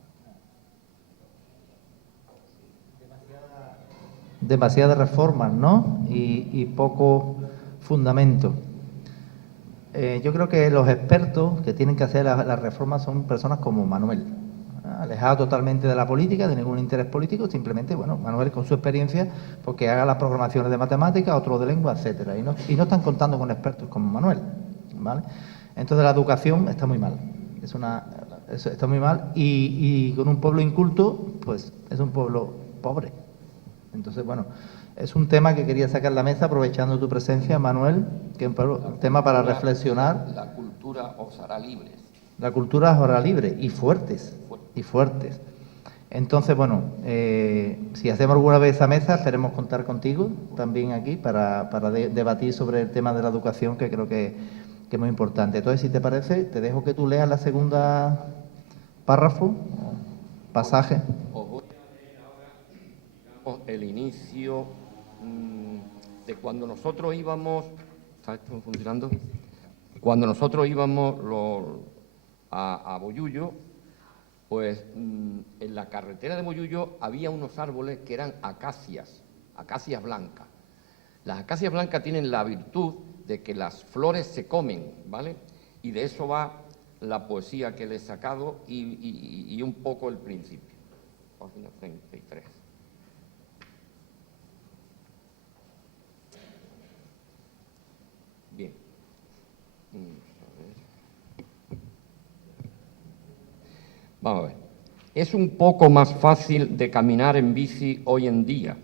Demasiadas reformas, ¿no? Y poco fundamento. Yo creo que los expertos que tienen que hacer las reformas son personas como Manuel, alejado totalmente de la política, de ningún interés político, simplemente, bueno, Manuel con su experiencia, pues que haga las programaciones de matemáticas, otro de lengua, etcétera. Y no están contando con expertos como Manuel, ¿vale? Entonces la educación está muy mal, está muy mal y con un pueblo inculto, pues es un pueblo pobre. Entonces, bueno, es un tema que quería sacar a la mesa aprovechando tu presencia, Manuel, que es un tema para reflexionar. La cultura os hará libres. La cultura os hará libre y fuertes. Entonces, bueno, si hacemos alguna vez esa mesa, esperemos contar contigo también aquí para debatir sobre el tema de la educación, que creo que es muy importante. Entonces, si te parece, te dejo que tú leas la segunda párrafo, pasaje. Os voy a leer ahora, digamos, el inicio de cuando nosotros íbamos... ¿Está esto funcionando? Cuando nosotros íbamos a Bollullo, pues en la carretera de Bollullo había unos árboles que eran acacias blancas. Las acacias blancas tienen la virtud de que las flores se comen, ¿vale? Y de eso va la poesía que le he sacado y un poco el principio. Página 33. Bien. Vamos a ver. Es un poco más fácil de caminar en bici hoy en día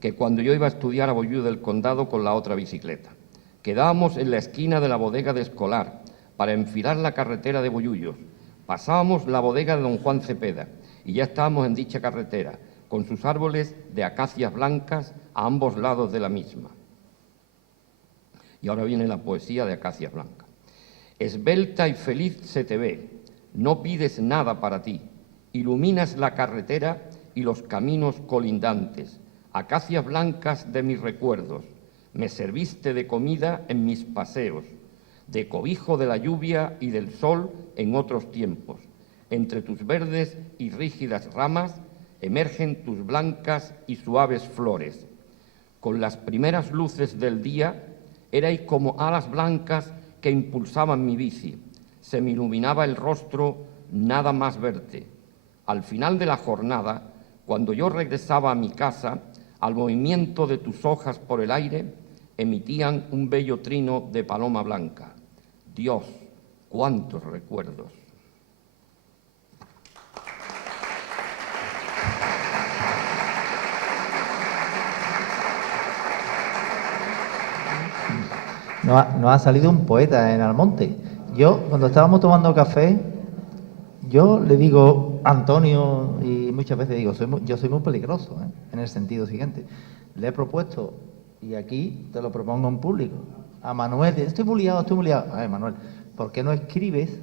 que cuando yo iba a estudiar a Bollullo del Condado con la otra bicicleta. Quedábamos en la esquina de la bodega de Escolar para enfilar la carretera de Bollullos. Pasábamos la bodega de don Juan Cepeda y ya estábamos en dicha carretera, con sus árboles de acacias blancas a ambos lados de la misma. Y ahora viene la poesía de acacias blancas. Esbelta y feliz se te ve, no pides nada para ti, iluminas la carretera y los caminos colindantes, acacias blancas de mis recuerdos, me serviste de comida en mis paseos, de cobijo de la lluvia y del sol en otros tiempos. Entre tus verdes y rígidas ramas emergen tus blancas y suaves flores. Con las primeras luces del día erais como alas blancas que impulsaban mi bici. Se me iluminaba el rostro nada más verte. Al final de la jornada, cuando yo regresaba a mi casa, al movimiento de tus hojas por el aire, emitían un bello trino de paloma blanca. Dios, cuántos recuerdos. No ha salido un poeta en Almonte. Yo, cuando estábamos tomando café, yo le digo a Antonio, y muchas veces digo, yo soy muy peligroso, en el sentido siguiente. Le he propuesto, y aquí te lo propongo en público, a Manuel, estoy muy liado. A ver, Manuel, ¿por qué no escribes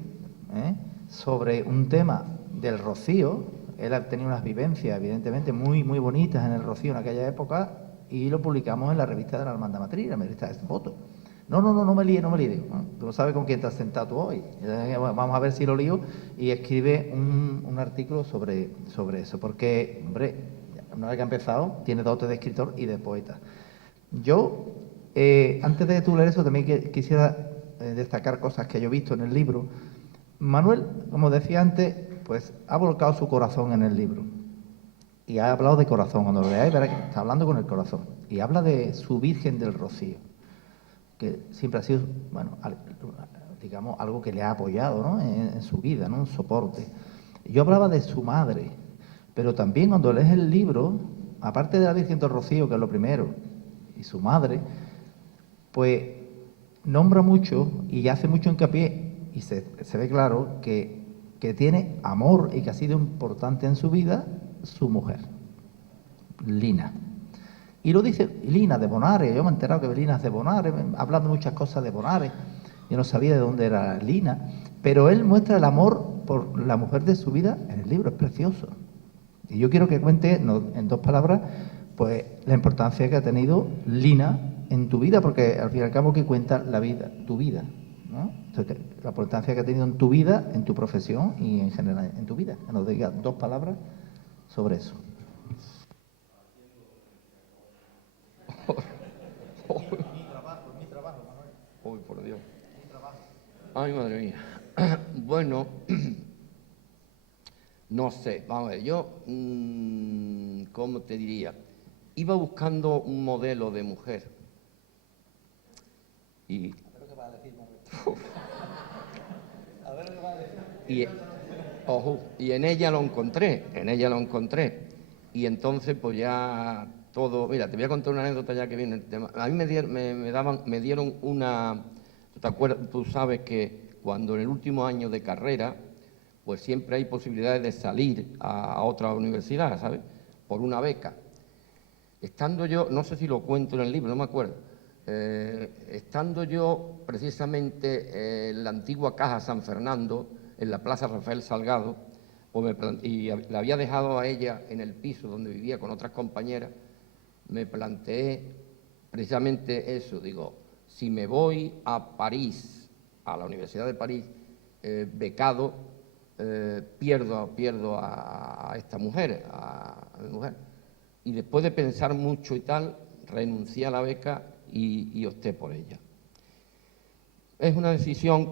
sobre un tema del Rocío? Él ha tenido unas vivencias, evidentemente, muy, muy bonitas en el Rocío en aquella época, y lo publicamos en la revista de la Hermandad Matriz, la revista de Voto. No me líes. Digo, tú no sabes con quién te has sentado tú hoy. Vamos a ver si lo lío, y escribe un artículo sobre eso, porque, hombre, una vez que ha empezado, tiene dote de escritor y de poeta. Yo, antes de tú leer eso, también quisiera destacar cosas que yo he visto en el libro. Manuel, como decía antes, pues ha volcado su corazón en el libro. Y ha hablado de corazón. Cuando lo veáis, verás que está hablando con el corazón. Y habla de su Virgen del Rocío, que siempre ha sido, bueno, digamos, algo que le ha apoyado, ¿no?, en su vida, ¿no?, un soporte. Yo hablaba de su madre, pero también cuando lees el libro, aparte de la Virgen del Rocío, que es lo primero, y su madre, pues nombra mucho y hace mucho hincapié, y se ve claro que tiene amor y que ha sido importante en su vida su mujer, Lina. Y lo dice Lina de Bonares. Yo me he enterado que Lina es de Bonares, hablando muchas cosas de Bonares. Yo no sabía de dónde era Lina, pero él muestra el amor por la mujer de su vida en el libro, es precioso. Y yo quiero que cuente en 2 palabras, pues, la importancia que ha tenido Lina en tu vida, porque al fin y al cabo que cuenta la vida, tu vida, ¿no? Entonces, la importancia que ha tenido en tu vida, en tu profesión y en general en tu vida. Que nos diga 2 palabras sobre eso. Mi trabajo, Manuel. Uy, por Dios. Mi trabajo. Ay, madre mía. Bueno, no sé, vamos a ver, yo, ¿cómo te diría? Iba buscando un modelo de mujer. Y... A ver lo que va a decir, Manuel. A ver lo que va a decir. Y en ella lo encontré. Y entonces, pues ya... todo, mira, te voy a contar una anécdota ya que viene el tema. A mí me dieron una... ¿Tú te acuerdas? Tú sabes que cuando en el último año de carrera, pues siempre hay posibilidades de salir a otra universidad, ¿sabes?, por una beca. Estando yo, no sé si lo cuento en el libro, no me acuerdo, estando yo precisamente en la antigua Caja San Fernando, en la Plaza Rafael Salgado, pues y la había dejado a ella en el piso donde vivía con otras compañeras, me planteé precisamente eso, digo, si me voy a París a la Universidad de París becado, pierdo a esta mujer, a mi mujer. Y después de pensar mucho y tal, renuncié a la beca y opté por ella. Es una decisión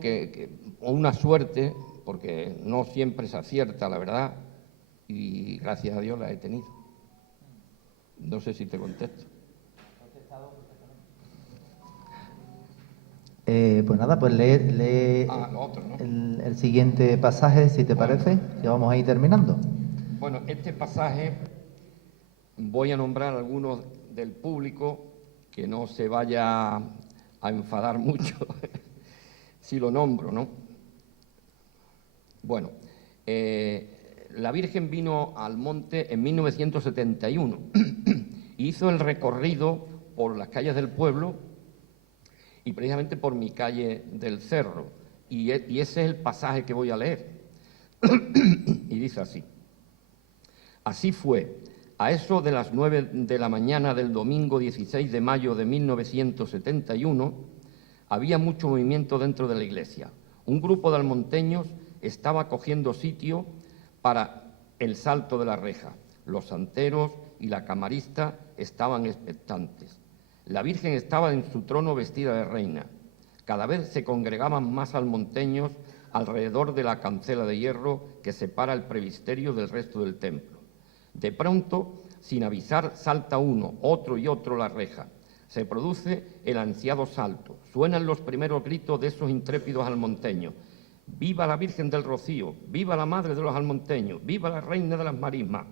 o una suerte, porque no siempre se acierta, la verdad, y gracias a Dios la he tenido. No sé si te contesto. Pues nada, pues lee lo otro, ¿no? el siguiente pasaje, si te parece, ya vamos a ir terminando. Bueno, este pasaje voy a nombrar a algunos del público, que no se vaya a enfadar mucho si lo nombro, ¿no? Bueno, la Virgen vino al monte en 1971 y hizo el recorrido por las calles del pueblo y precisamente por mi calle del Cerro. Y ese es el pasaje que voy a leer. Y dice así. Así fue, a eso de las 9 de la mañana del domingo 16 de mayo de 1971, había mucho movimiento dentro de la iglesia. Un grupo de almonteños estaba cogiendo sitio para el salto de la reja. Los santeros y la camarista estaban expectantes. La Virgen estaba en su trono vestida de reina. Cada vez se congregaban más almonteños alrededor de la cancela de hierro que separa el presbiterio del resto del templo. De pronto, sin avisar, salta uno, otro y otro la reja. Se produce el ansiado salto. Suenan los primeros gritos de esos intrépidos almonteños. ¡Viva la Virgen del Rocío! ¡Viva la Madre de los almonteños! ¡Viva la Reina de las Marismas!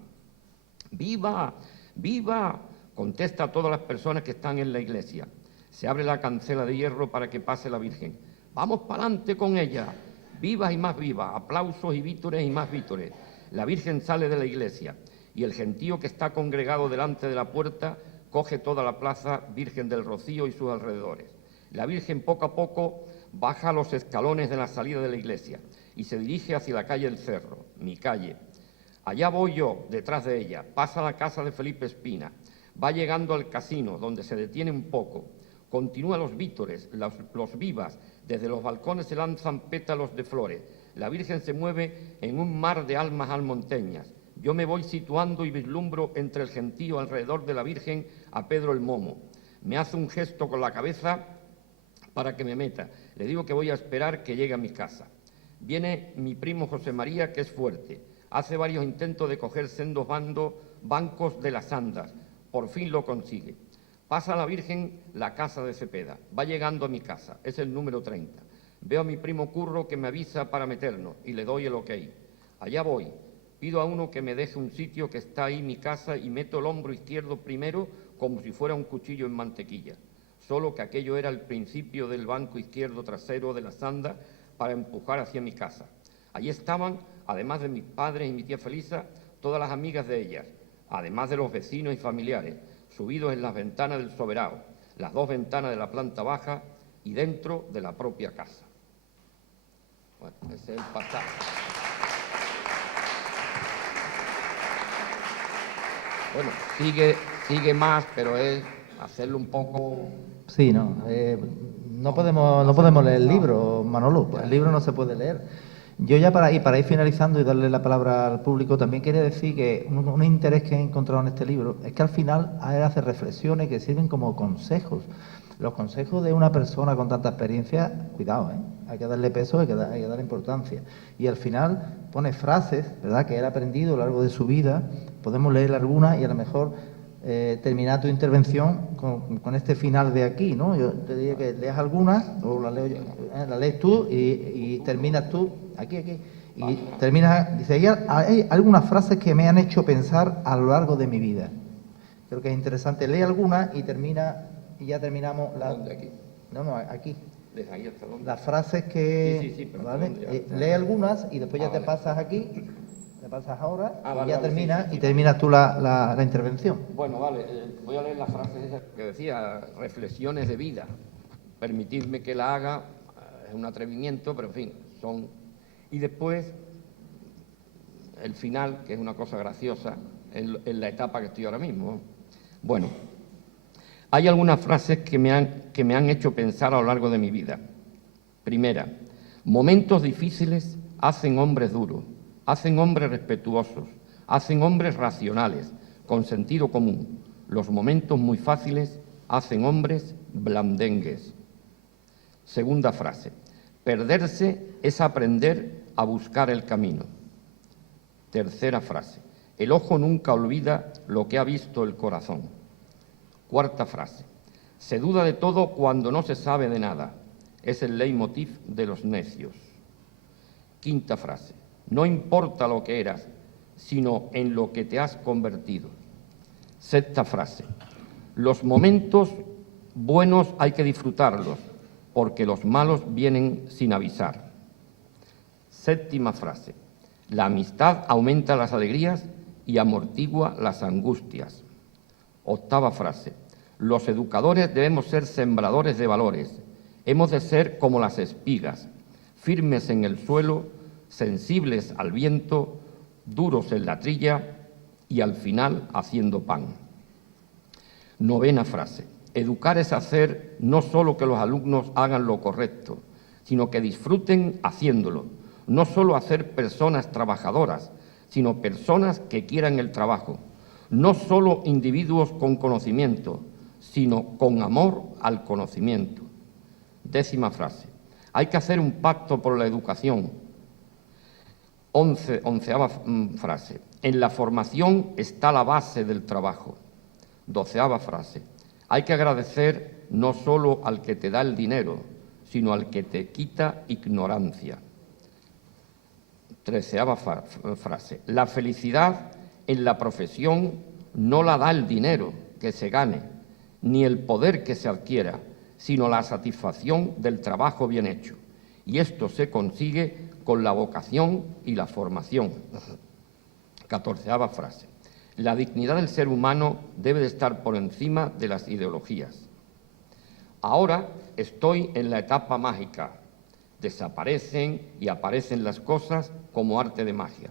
¡Viva! ¡Viva! Contesta a todas las personas que están en la iglesia. Se abre la cancela de hierro para que pase la Virgen. ¡Vamos para adelante con ella! ¡Viva y más viva! Aplausos y vítores y más vítores. La Virgen sale de la iglesia y el gentío que está congregado delante de la puerta coge toda la plaza Virgen del Rocío y sus alrededores. La Virgen poco a poco baja los escalones de la salida de la iglesia y se dirige hacia la calle del Cerro, mi calle. Allá voy yo, detrás de ella. Pasa la casa de Felipe Espina. Va llegando al casino, donde se detiene un poco. Continúa los vítores, los vivas. Desde los balcones se lanzan pétalos de flores. La Virgen se mueve en un mar de almas almonteñas. Yo me voy situando y vislumbro entre el gentío alrededor de la Virgen a Pedro el Momo. Me hace un gesto con la cabeza para que me meta. Le digo que voy a esperar que llegue a mi casa. Viene mi primo José María, que es fuerte. Hace varios intentos de coger sendos bancos de las andas. Por fin lo consigue. Pasa la Virgen la casa de Cepeda. Va llegando a mi casa. Es el número 30. Veo a mi primo Curro que me avisa para meternos y le doy el ok. Allá voy. Pido a uno que me deje un sitio que está ahí mi casa y meto el hombro izquierdo primero como si fuera un cuchillo en mantequilla. Solo que aquello era el principio del banco izquierdo trasero de la sanda para empujar hacia mi casa. Allí estaban, además de mis padres y mi tía Felisa, todas las amigas de ellas, además de los vecinos y familiares, subidos en las ventanas del soberano, las dos ventanas de la planta baja y dentro de la propia casa. Bueno, ese es el pasaje. Bueno, sigue más, pero es hacerlo un poco... Sí, no podemos leer el libro, Manolo, pues el libro no se puede leer. Yo ya para ir finalizando y darle la palabra al público, también quería decir que un interés que he encontrado en este libro es que al final él hace reflexiones que sirven como consejos. Los consejos de una persona con tanta experiencia, cuidado, hay que darle peso, hay que darle importancia. Y al final pone frases, ¿verdad?, que él ha aprendido a lo largo de su vida. Podemos leer algunas y a lo mejor terminar tu intervención con este final de aquí, ¿no? Yo te diría que leas algunas, o la leo yo, la lees tú y terminas tú, aquí, y terminas, dice, hay algunas frases que me han hecho pensar a lo largo de mi vida. Creo que es interesante. Lee algunas y ya terminamos. ¿Dónde aquí? No, aquí. ¿Desde ahí hasta dónde? Las frases que... Sí, pero ¿vale? Lee algunas y después ya te pasas aquí. Te pasas ahora y ya terminas sí. Y terminas tú la intervención. Bueno, vale, voy a leer las frases esas que decía, reflexiones de vida. Permitidme que la haga, es un atrevimiento, pero en fin, son... Y después, el final, que es una cosa graciosa, en la etapa que estoy ahora mismo. Bueno, hay algunas frases que me han hecho pensar a lo largo de mi vida. Primera, momentos difíciles hacen hombres duros, hacen hombres respetuosos, hacen hombres racionales, con sentido común. Los momentos muy fáciles hacen hombres blandengues. Segunda frase, perderse es aprender a buscar el camino. Tercera frase, el ojo nunca olvida lo que ha visto el corazón. Cuarta frase, se duda de todo cuando no se sabe de nada. Es el leitmotiv de los necios. Quinta frase, no importa lo que eras, sino en lo que te has convertido. Sexta frase, los momentos buenos hay que disfrutarlos, porque los malos vienen sin avisar. Séptima frase, la amistad aumenta las alegrías y amortigua las angustias. Octava frase, los educadores debemos ser sembradores de valores. Hemos de ser como las espigas, firmes en el suelo, sensibles al viento, duros en la trilla y al final haciendo pan. Novena frase, educar es hacer no solo que los alumnos hagan lo correcto, sino que disfruten haciéndolo. No solo hacer personas trabajadoras, sino personas que quieran el trabajo. No solo individuos con conocimiento, sino con amor al conocimiento. Décima frase, hay que hacer un pacto por la educación. Onceava frase, en la formación está la base del trabajo. Doceava frase, hay que agradecer no solo al que te da el dinero, sino al que te quita ignorancia. Treceava frase, la felicidad en la profesión no la da el dinero que se gane, ni el poder que se adquiera, sino la satisfacción del trabajo bien hecho. Y esto se consigue con la vocación y la formación. 14ª frase. La dignidad del ser humano debe de estar por encima de las ideologías. Ahora estoy en la etapa mágica. Desaparecen y aparecen las cosas como arte de magia.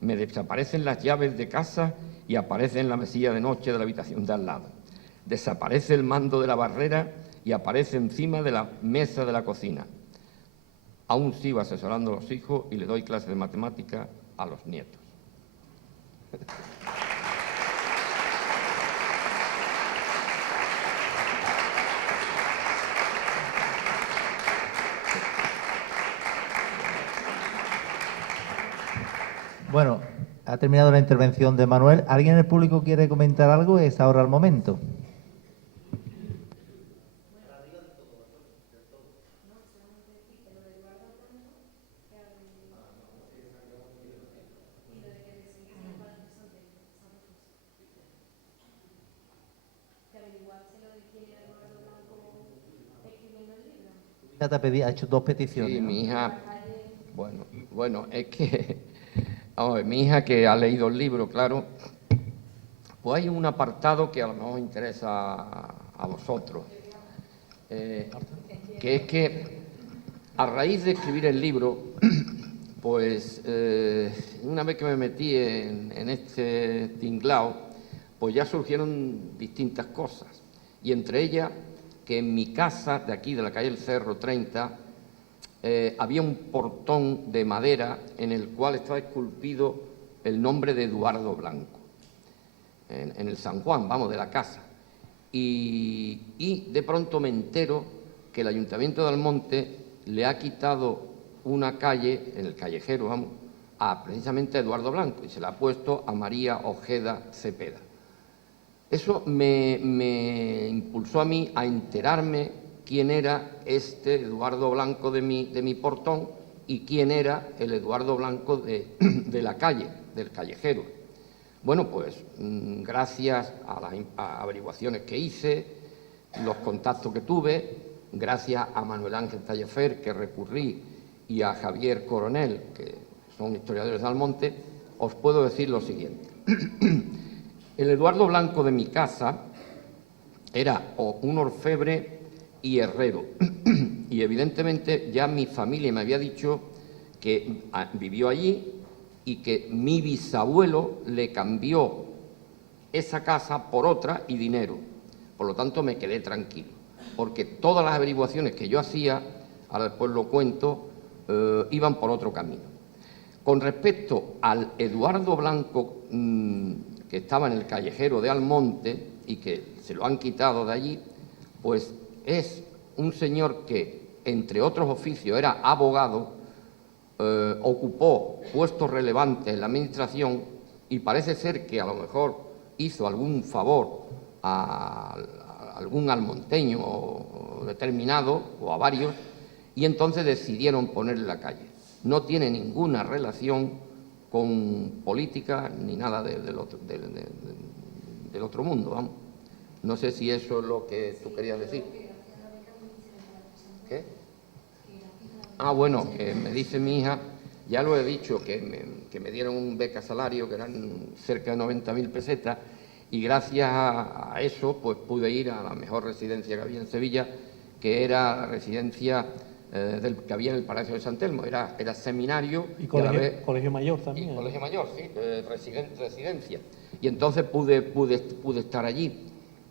Me desaparecen las llaves de casa y aparece la mesilla de noche de la habitación de al lado. Desaparece el mando de la barrera y aparece encima de la mesa de la cocina. Aún sigo asesorando a los hijos y le doy clases de matemática a los nietos. Bueno, ha terminado la intervención de Manuel. ¿Alguien en el público quiere comentar algo? Es ahora el momento. Ha hecho 2 peticiones. Sí, mi hija, bueno, es que, vamos a ver, mi hija que ha leído el libro, claro, pues hay un apartado que a lo mejor interesa a vosotros, que es que a raíz de escribir el libro, pues una vez que me metí en este tinglao, pues ya surgieron distintas cosas, y entre ellas que en mi casa, de aquí, de la calle El Cerro 30, había un portón de madera en el cual estaba esculpido el nombre de Eduardo Blanco, en el San Juan, vamos, de la casa. Y de pronto me entero que el Ayuntamiento de Almonte le ha quitado una calle, en el callejero, vamos, precisamente a Eduardo Blanco, y se la ha puesto a María Ojeda Cepeda. Eso me impulsó a mí a enterarme quién era este Eduardo Blanco de mi portón y quién era el Eduardo Blanco de la calle, del callejero. Bueno, pues gracias a las averiguaciones que hice, los contactos que tuve, gracias a Manuel Ángel Taillefer, que recurrí, y a Javier Coronel, que son historiadores de Almonte, os puedo decir lo siguiente. El Eduardo Blanco de mi casa era un orfebre y herrero, y evidentemente ya mi familia me había dicho que vivió allí y que mi bisabuelo le cambió esa casa por otra y dinero. Por lo tanto, me quedé tranquilo, porque todas las averiguaciones que yo hacía ahora después lo cuento, iban por otro camino. Con respecto al Eduardo Blanco, que estaba en el callejero de Almonte y que se lo han quitado de allí, pues es un señor que, entre otros oficios, era abogado, ocupó puestos relevantes en la administración y parece ser que a lo mejor hizo algún favor a algún almonteño determinado o a varios, y entonces decidieron ponerle la calle. No tiene ninguna relación con política ni nada del otro mundo, vamos. No sé si eso es lo que tú querías decir. ¿Qué? Ah, bueno, que me dice mi hija, ya lo he dicho, que me dieron un beca salario, que eran cerca de 90.000 pesetas, y gracias a eso pues pude ir a la mejor residencia que había en Sevilla, que era la residencia que había en el Palacio de San Telmo. Era seminario y colegio mayor también. Y colegio mayor, sí, residencia. Y entonces pude estar allí.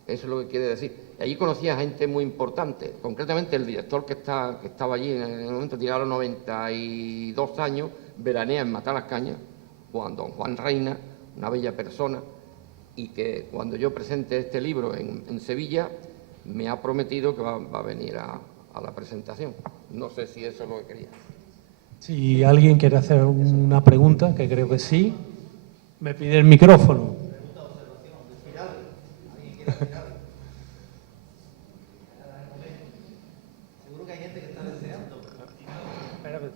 Eso es lo que quiere decir. Y allí conocí a gente muy importante, concretamente el director que estaba allí en el momento, tenía los 92 años, veranea en Matalascañas, don Juan Reina, una bella persona, y que cuando yo presente este libro en Sevilla, me ha prometido que va a venir a la presentación. No sé si eso es lo que quería. Si alguien quiere hacer una pregunta, que creo que sí, me pide el micrófono. Seguro que hay gente que está deseando.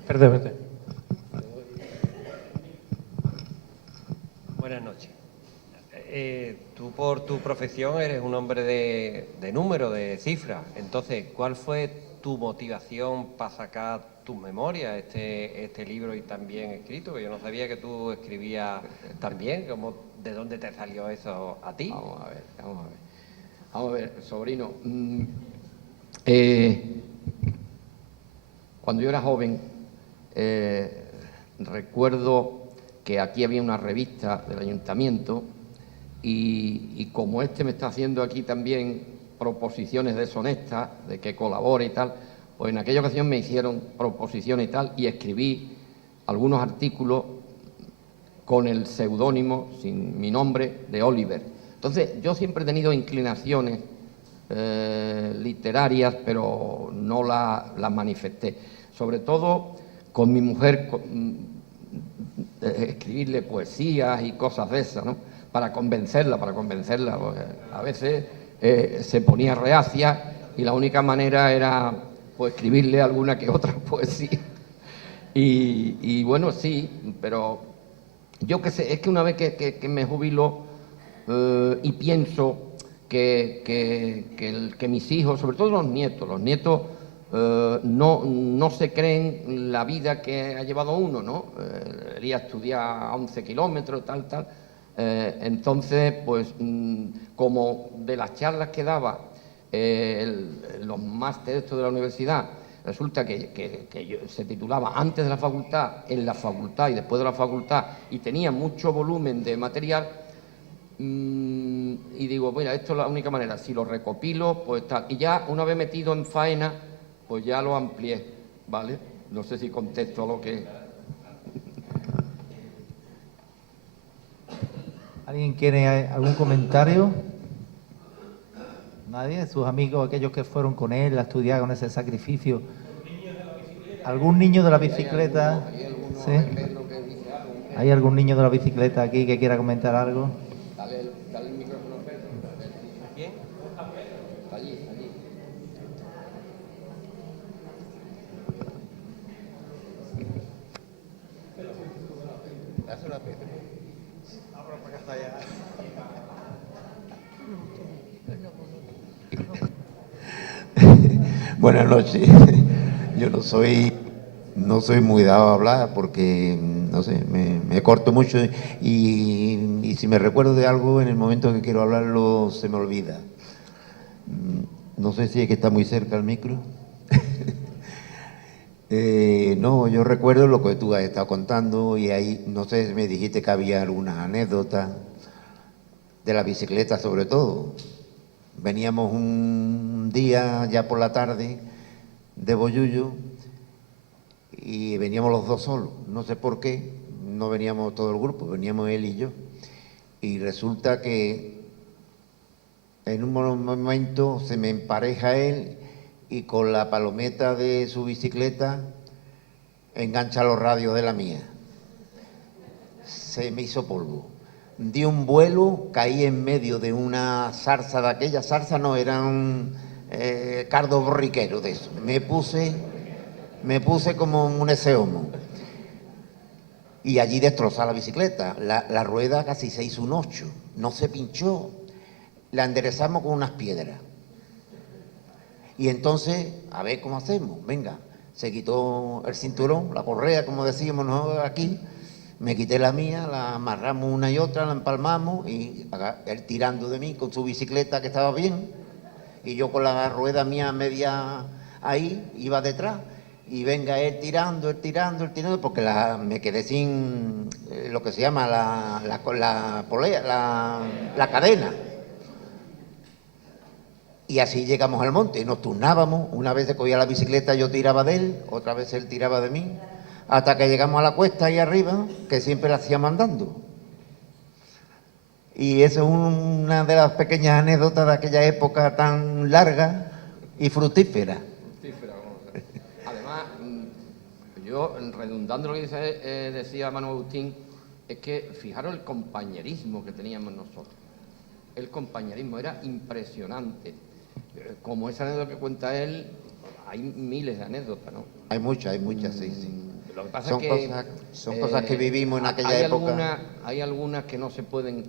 Espérate. Buenas noches. Tú por tu profesión eres un hombre de números, de cifras. Entonces, ¿cuál fue tu motivación para sacar tus memorias, este libro y también escrito? Que yo no sabía que tú escribías también. ¿De dónde te salió eso a ti? Vamos a ver, sobrino. Cuando yo era joven, recuerdo que aquí había una revista del ayuntamiento y como me está haciendo aquí también proposiciones deshonestas, de que colabore y tal, pues en aquella ocasión me hicieron proposiciones y tal, y escribí algunos artículos con el seudónimo, sin mi nombre, de Oliver. Entonces, yo siempre he tenido inclinaciones literarias, pero no las manifesté. Sobre todo con mi mujer, escribirle poesías y cosas de esas, ¿no? Para convencerla, porque a veces se ponía reacia y la única manera era pues escribirle alguna que otra poesía. Y bueno, sí, pero yo qué sé, es que una vez que me jubilo y pienso que mis hijos, sobre todo los nietos no se creen la vida que ha llevado uno, ¿no? Ir a estudiar a 11 kilómetros, tal. Entonces, pues, como de las charlas que daba los másteres de la universidad, resulta que se titulaba antes de la facultad, en la facultad y después de la facultad, y tenía mucho volumen de material, y digo, mira, esto es la única manera, si lo recopilo, pues tal. Y ya una vez metido en faena, pues ya lo amplié, ¿vale? No sé si contesto a lo que... ¿Alguien quiere algún comentario? ¿Nadie? ¿Sus amigos, aquellos que fueron con él a estudiar con ese sacrificio? ¿Algún niño de la bicicleta? ¿Sí? ¿Hay algún niño de la bicicleta aquí que quiera comentar algo? Dale el micrófono a Pedro. ¿Quién? Allí. Dáselo a Pedro. Buenas noches. Yo no soy muy dado a hablar porque, no sé, me corto mucho y si me recuerdo de algo en el momento que quiero hablarlo se me olvida. No sé si es que está muy cerca el micro. No, yo recuerdo lo que tú has estado contando y ahí, no sé, me dijiste que había algunas anécdotas de la bicicleta sobre todo. Veníamos un día ya por la tarde de Bollullo y veníamos los dos solos. No sé por qué, no veníamos todo el grupo, veníamos él y yo. Y resulta que en un momento se me empareja él y con la palometa de su bicicleta engancha los radios de la mía. Se me hizo polvo. Di un vuelo, caí en medio de una zarza de aquella. Zarza no, era un cardo borriquero de eso. Me puse como un ese homo. Y allí destrozaba la bicicleta. La rueda casi se hizo un 8. No se pinchó. La enderezamos con unas piedras. Y entonces, a ver cómo hacemos. Venga, se quitó el cinturón, la correa, como decíamos nosotros aquí. Me quité la mía, la amarramos una y otra, la empalmamos y él tirando de mí con su bicicleta que estaba bien y yo con la rueda mía media ahí, iba detrás y venga él tirando, porque me quedé sin lo que se llama la polea, la cadena. Y así llegamos al monte, nos turnábamos, una vez se cogía la bicicleta, yo tiraba de él, otra vez él tiraba de mí, hasta que llegamos a la cuesta ahí arriba, que siempre la hacíamos andando. Y eso es una de las pequeñas anécdotas de aquella época tan larga y fructífera. Además, yo, redundando lo que decía Manuel Agustín, es que fijaros el compañerismo que teníamos nosotros. El compañerismo era impresionante. Como esa anécdota que cuenta él, hay miles de anécdotas, ¿no? Hay muchas, sí, sí. Lo que pasa son es que cosas que vivimos en aquella época. Hay algunas que no se pueden,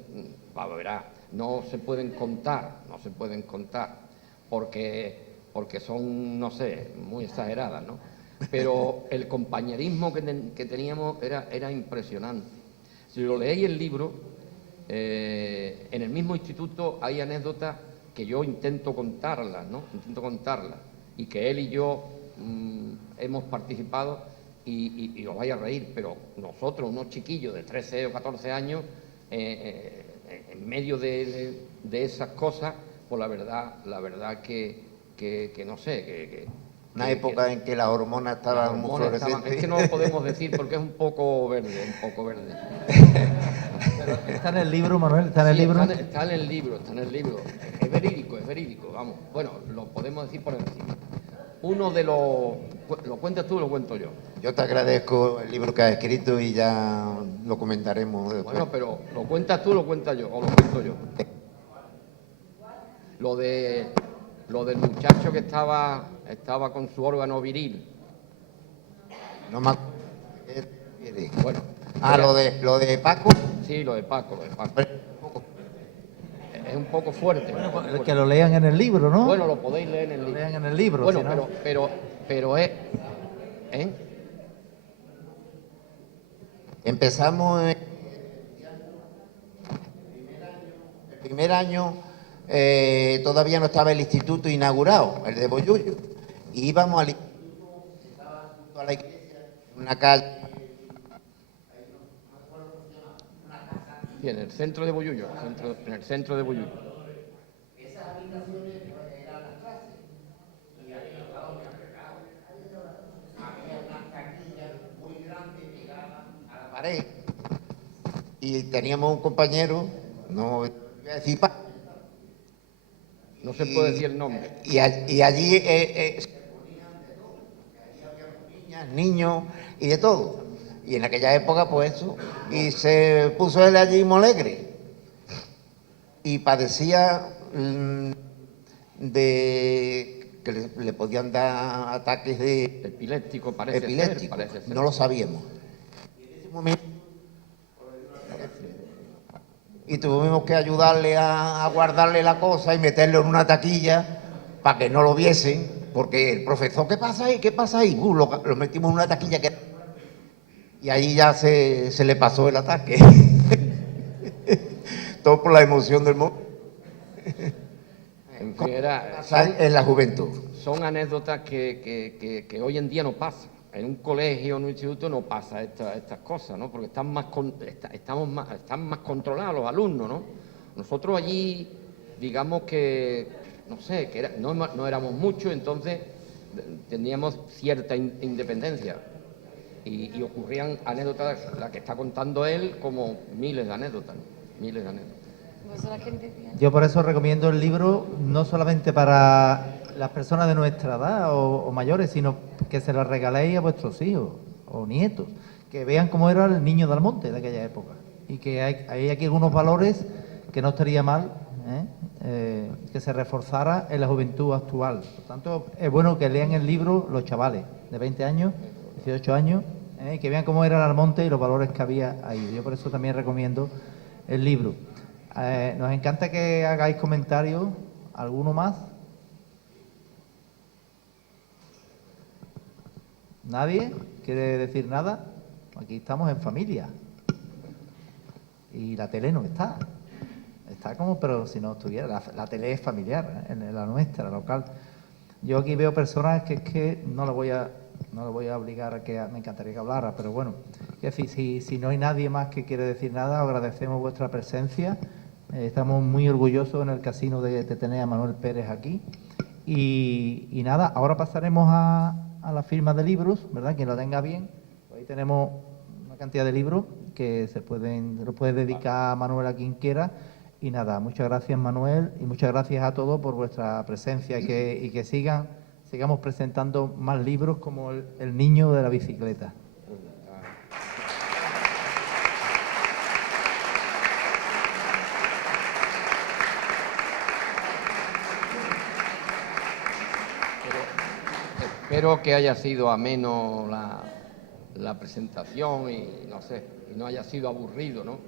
no se pueden contar, porque son, no sé, muy exageradas, ¿no? Pero el compañerismo que teníamos era impresionante. Si lo leéis el libro, en el mismo instituto hay anécdotas que yo intento contarlas, ¿no? Y que él y yo hemos participado y os vais a reír, pero nosotros, unos chiquillos de 13 o 14 años, en medio de esas cosas, pues la verdad que no sé, una época en que las hormonas estaban muy florecientes. Es que no lo podemos decir porque es un poco verde. Pero está en el libro, Manuel, está en el libro. Está en el libro. Es verídico, vamos. Bueno, lo podemos decir por encima. Uno de los... ¿Lo cuentas tú o lo cuento yo? Yo te agradezco el libro que has escrito y ya lo comentaremos después. Bueno, pero ¿lo cuentas tú o lo cuento yo? ¿O lo cuento yo? Lo del muchacho que estaba con su órgano viril. No me acuerdo. Bueno. Lo de Paco. Sí, lo de Paco. Es un poco fuerte. Bueno, que lo lean en el libro, ¿no? Bueno, lo podéis leer en el libro. Lean en el libro. Bueno, si no... pero es... Empezamos el primer año, todavía no estaba el instituto inaugurado, el de Bollullo. Y íbamos al instituto, estaba junto a la iglesia, en una calle. Sí, en el centro de Bollullo, en el centro de Bollullo. Esas habitaciones eran las clases. Y había una taquilla muy grande pegada a la pared. Y teníamos un compañero, no voy a decir no se puede decir el nombre. Y allí se ponían de todo. Allí había niñas, niños y de todo. Y en aquella época, pues eso. Y se puso él allí muy alegre. Y padecía de que le podían dar ataques de epiléptico, parece ser. No lo sabíamos. Y en ese momento, y tuvimos que ayudarle a guardarle la cosa y meterlo en una taquilla para que no lo viesen, porque el profesor, ¿qué pasa ahí? Lo metimos en una taquilla y ahí ya se le pasó el ataque. Todo por la emoción del momento. En fin, en la juventud. Son anécdotas que hoy en día no pasan. En un colegio o en un instituto no pasa estas cosas, ¿no? Porque están más controlados los alumnos, ¿no? Nosotros allí, digamos que, no sé, no éramos muchos, entonces teníamos cierta independencia. y ocurrían anécdotas, la que está contando él, como miles de anécdotas, ¿no? Miles de anécdotas. Yo por eso recomiendo el libro no solamente para las personas de nuestra edad o mayores, sino que se lo regaléis a vuestros hijos o nietos, que vean cómo era el niño de Almonte de aquella época y que hay aquí algunos valores que no estaría mal que se reforzara en la juventud actual. Por tanto, es bueno que lean el libro los chavales de 20 años, 18 años, que vean cómo era el Almonte y los valores que había ahí. Yo por eso también recomiendo el libro. Nos encanta que hagáis comentarios. ¿Alguno más? ¿Nadie quiere decir nada? Aquí estamos en familia. Y la tele no está. Está como, pero si no estuviera. La tele es familiar, la nuestra, la local. Yo aquí veo personas que es que no lo voy a obligar a que me encantaría que hablara, pero bueno, es decir, si no hay nadie más que quiere decir nada, os agradecemos vuestra presencia. Estamos muy orgullosos en el casino de tener a Manuel Pérez aquí. Y nada, ahora pasaremos a la firma de libros, ¿verdad? Quien lo tenga bien. Ahí tenemos una cantidad de libros que lo puede dedicar a Manuel a quien quiera. Y nada, muchas gracias Manuel y muchas gracias a todos por vuestra presencia y que sigamos presentando más libros como El niño de la bicicleta. Espero que haya sido ameno la presentación y no sé, y no haya sido aburrido, ¿no?